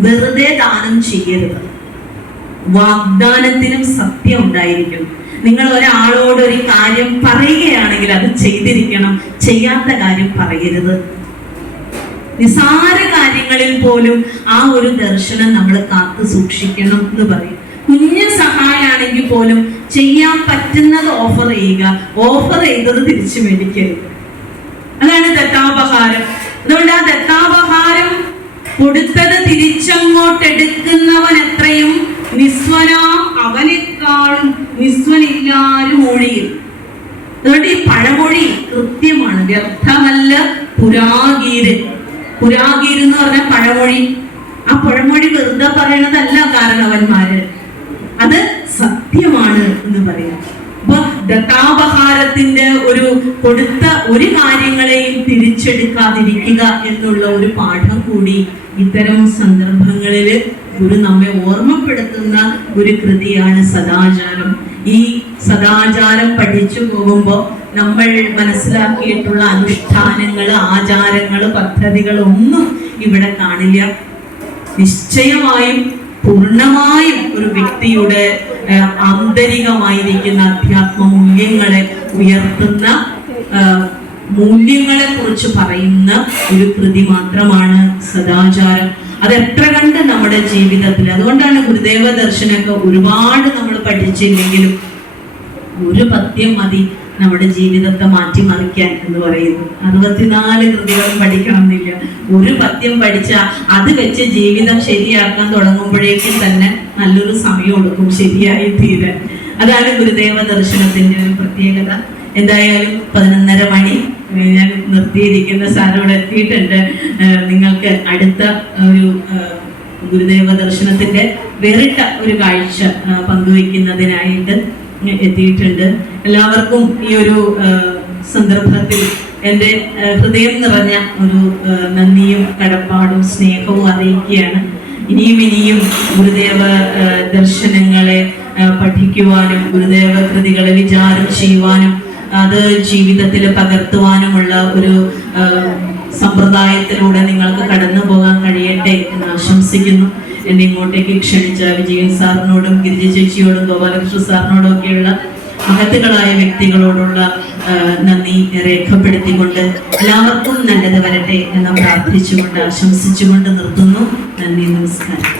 വെറുതെ ദാനം ചെയ്യരുത്. വാഗ്ദാനത്തിനും സത്യം ഉണ്ടായിരിക്കും. നിങ്ങൾ ഒരാളോട് ഒരു കാര്യം പറയുകയാണെങ്കിൽ അത് ചെയ്തിരിക്കണം, ചെയ്യാത്ത കാര്യം പറയരുത്. നിസാര കാര്യങ്ങളിൽ പോലും ആ ഒരു ദർശനം നമ്മൾ കാത്തു സൂക്ഷിക്കണം എന്ന് പറയും. കുഞ്ഞു സഹായമാണെങ്കിൽ പോലും ചെയ്യാൻ പറ്റുന്നത് ഓഫർ ചെയ്യുക, ഓഫർ ചെയ്തത് തിരിച്ചു മേടിക്കരുത്. അതാണ് ദത്താപഹാരം. അതുകൊണ്ട് ആ ദത്താപഹാരം കൊടുത്തത് തിരിച്ചങ്ങോട്ട് എടുക്കുന്നവൻ എത്രയും നിസ്വനാ അവനേക്കാളും നിസ്വനില്ലാരും ഒഴിയും. അതുകൊണ്ട് ഈ പഴമൊഴി കൃത്യമാണ്, വ്യർത്ഥമല്ല. പുരാഗീര് എന്ന് പറഞ്ഞ പഴമൊഴി, ആ പഴമൊഴി വെറുതെ പറയണതല്ല കാരണവന്മാര്, അത് സത്യമാണ് എന്ന് പറയാം. അപ്പൊ ദത്താപഹാരത്തിന്റെ ഒരു കൊടുത്ത ഒരു കാര്യങ്ങളെയും തിരിച്ചെടുക്കാതിരിക്കുക എന്നുള്ള ഒരു പാഠം കൂടി ഇത്തരം സന്ദർഭങ്ങളില് ഗുരു നമ്മെ ഓർമ്മപ്പെടുത്തുന്ന ഒരു കൃതിയാണ് സദാചാരം. ഈ സദാചാരം പഠിച്ചു പോകുമ്പോൾ നമ്മൾ മനസ്സിലാക്കിയിട്ടുള്ള അനുഷ്ഠാനങ്ങള്, ആചാരങ്ങള്, പദ്ധതികളൊന്നും ഇവിടെ കാണില്ല. നിശ്ചയമായും പൂർണ്ണമായും ഒരു വ്യക്തിയുടെ ആന്തരികമായിരിക്കുന്ന അധ്യാത്മ മൂല്യങ്ങളെ ഉയർത്തുന്ന, മൂല്യങ്ങളെ കുറിച്ച് പറയുന്ന ഒരു കൃതി മാത്രമാണ് സദാചാരം. അത് എത്ര കണ്ട് നമ്മുടെ ജീവിതത്തിൽ, അതുകൊണ്ടാണ് ഗുരുദേവ ദർശനമൊക്കെ ഒരുപാട് നമ്മൾ പഠിച്ചില്ലെങ്കിലും ഒരു പദ്യം മതി നമ്മുടെ ജീവിതത്തെ മാറ്റിമറിക്കാൻ എന്ന് പറയുന്നു. 64 കൃതികളും പഠിക്കണം എന്നില്ല. ഒരു പദ്യം പഠിച്ചാൽ അത് വെച്ച് ജീവിതം ശരിയാക്കാൻ തുടങ്ങുമ്പോഴേക്കും തന്നെ നല്ലൊരു സമയം എടുക്കും ശരിയായി തീരാൻ. അതാണ് ഗുരുദേവ ദർശനത്തിന്റെ ഒരു പ്രത്യേകത. എന്തായാലും 11:30 മണി ഞാൻ നിർത്തിയിരിക്കുന്ന സാറിവിടെ എത്തിയിട്ടുണ്ട്. നിങ്ങൾക്ക് അടുത്ത ഒരു ഗുരുദേവ ദർശനത്തിന്റെ വേറിട്ട ഒരു കാഴ്ച പങ്കുവെക്കുന്നതിനായിട്ട് എത്തിയിട്ടുണ്ട്. എല്ലാവർക്കും ഈ ഒരു സന്ദർഭത്തിൽ എൻ്റെ ഹൃദയം നിറഞ്ഞ ഒരു നന്ദിയും കടപ്പാടും സ്നേഹവും അറിയിക്കുകയാണ്. ഇനിയും ഗുരുദേവ ദർശനങ്ങളെ പഠിക്കുവാനും ഗുരുദേവ കൃതികളെ വിചാരം ചെയ്യുവാനും അത് ജീവിതത്തിൽ പകർത്തുവാനുമുള്ള ഒരു സമ്പ്രദായത്തിലൂടെ നിങ്ങൾക്ക് കടന്നു പോകാൻ കഴിയട്ടെ എന്ന് ആശംസിക്കുന്നു. എന്നെ ഇങ്ങോട്ടേക്ക് ക്ഷണിച്ച വിജയൻ സാറിനോടും ഗിരിജ ചേച്ചിയോടും ഗോപാലകൃഷ്ണ സാറിനോടും ഒക്കെയുള്ള മഹത്തുക്കളായ വ്യക്തികളോടുള്ള നന്ദി രേഖപ്പെടുത്തിക്കൊണ്ട് എല്ലാവർക്കും നല്ലത് വരട്ടെ എന്ന് പ്രാർത്ഥിച്ചുകൊണ്ട് ആശംസിച്ചുകൊണ്ട് നിർത്തുന്നു. നന്ദി, നമസ്കാരം.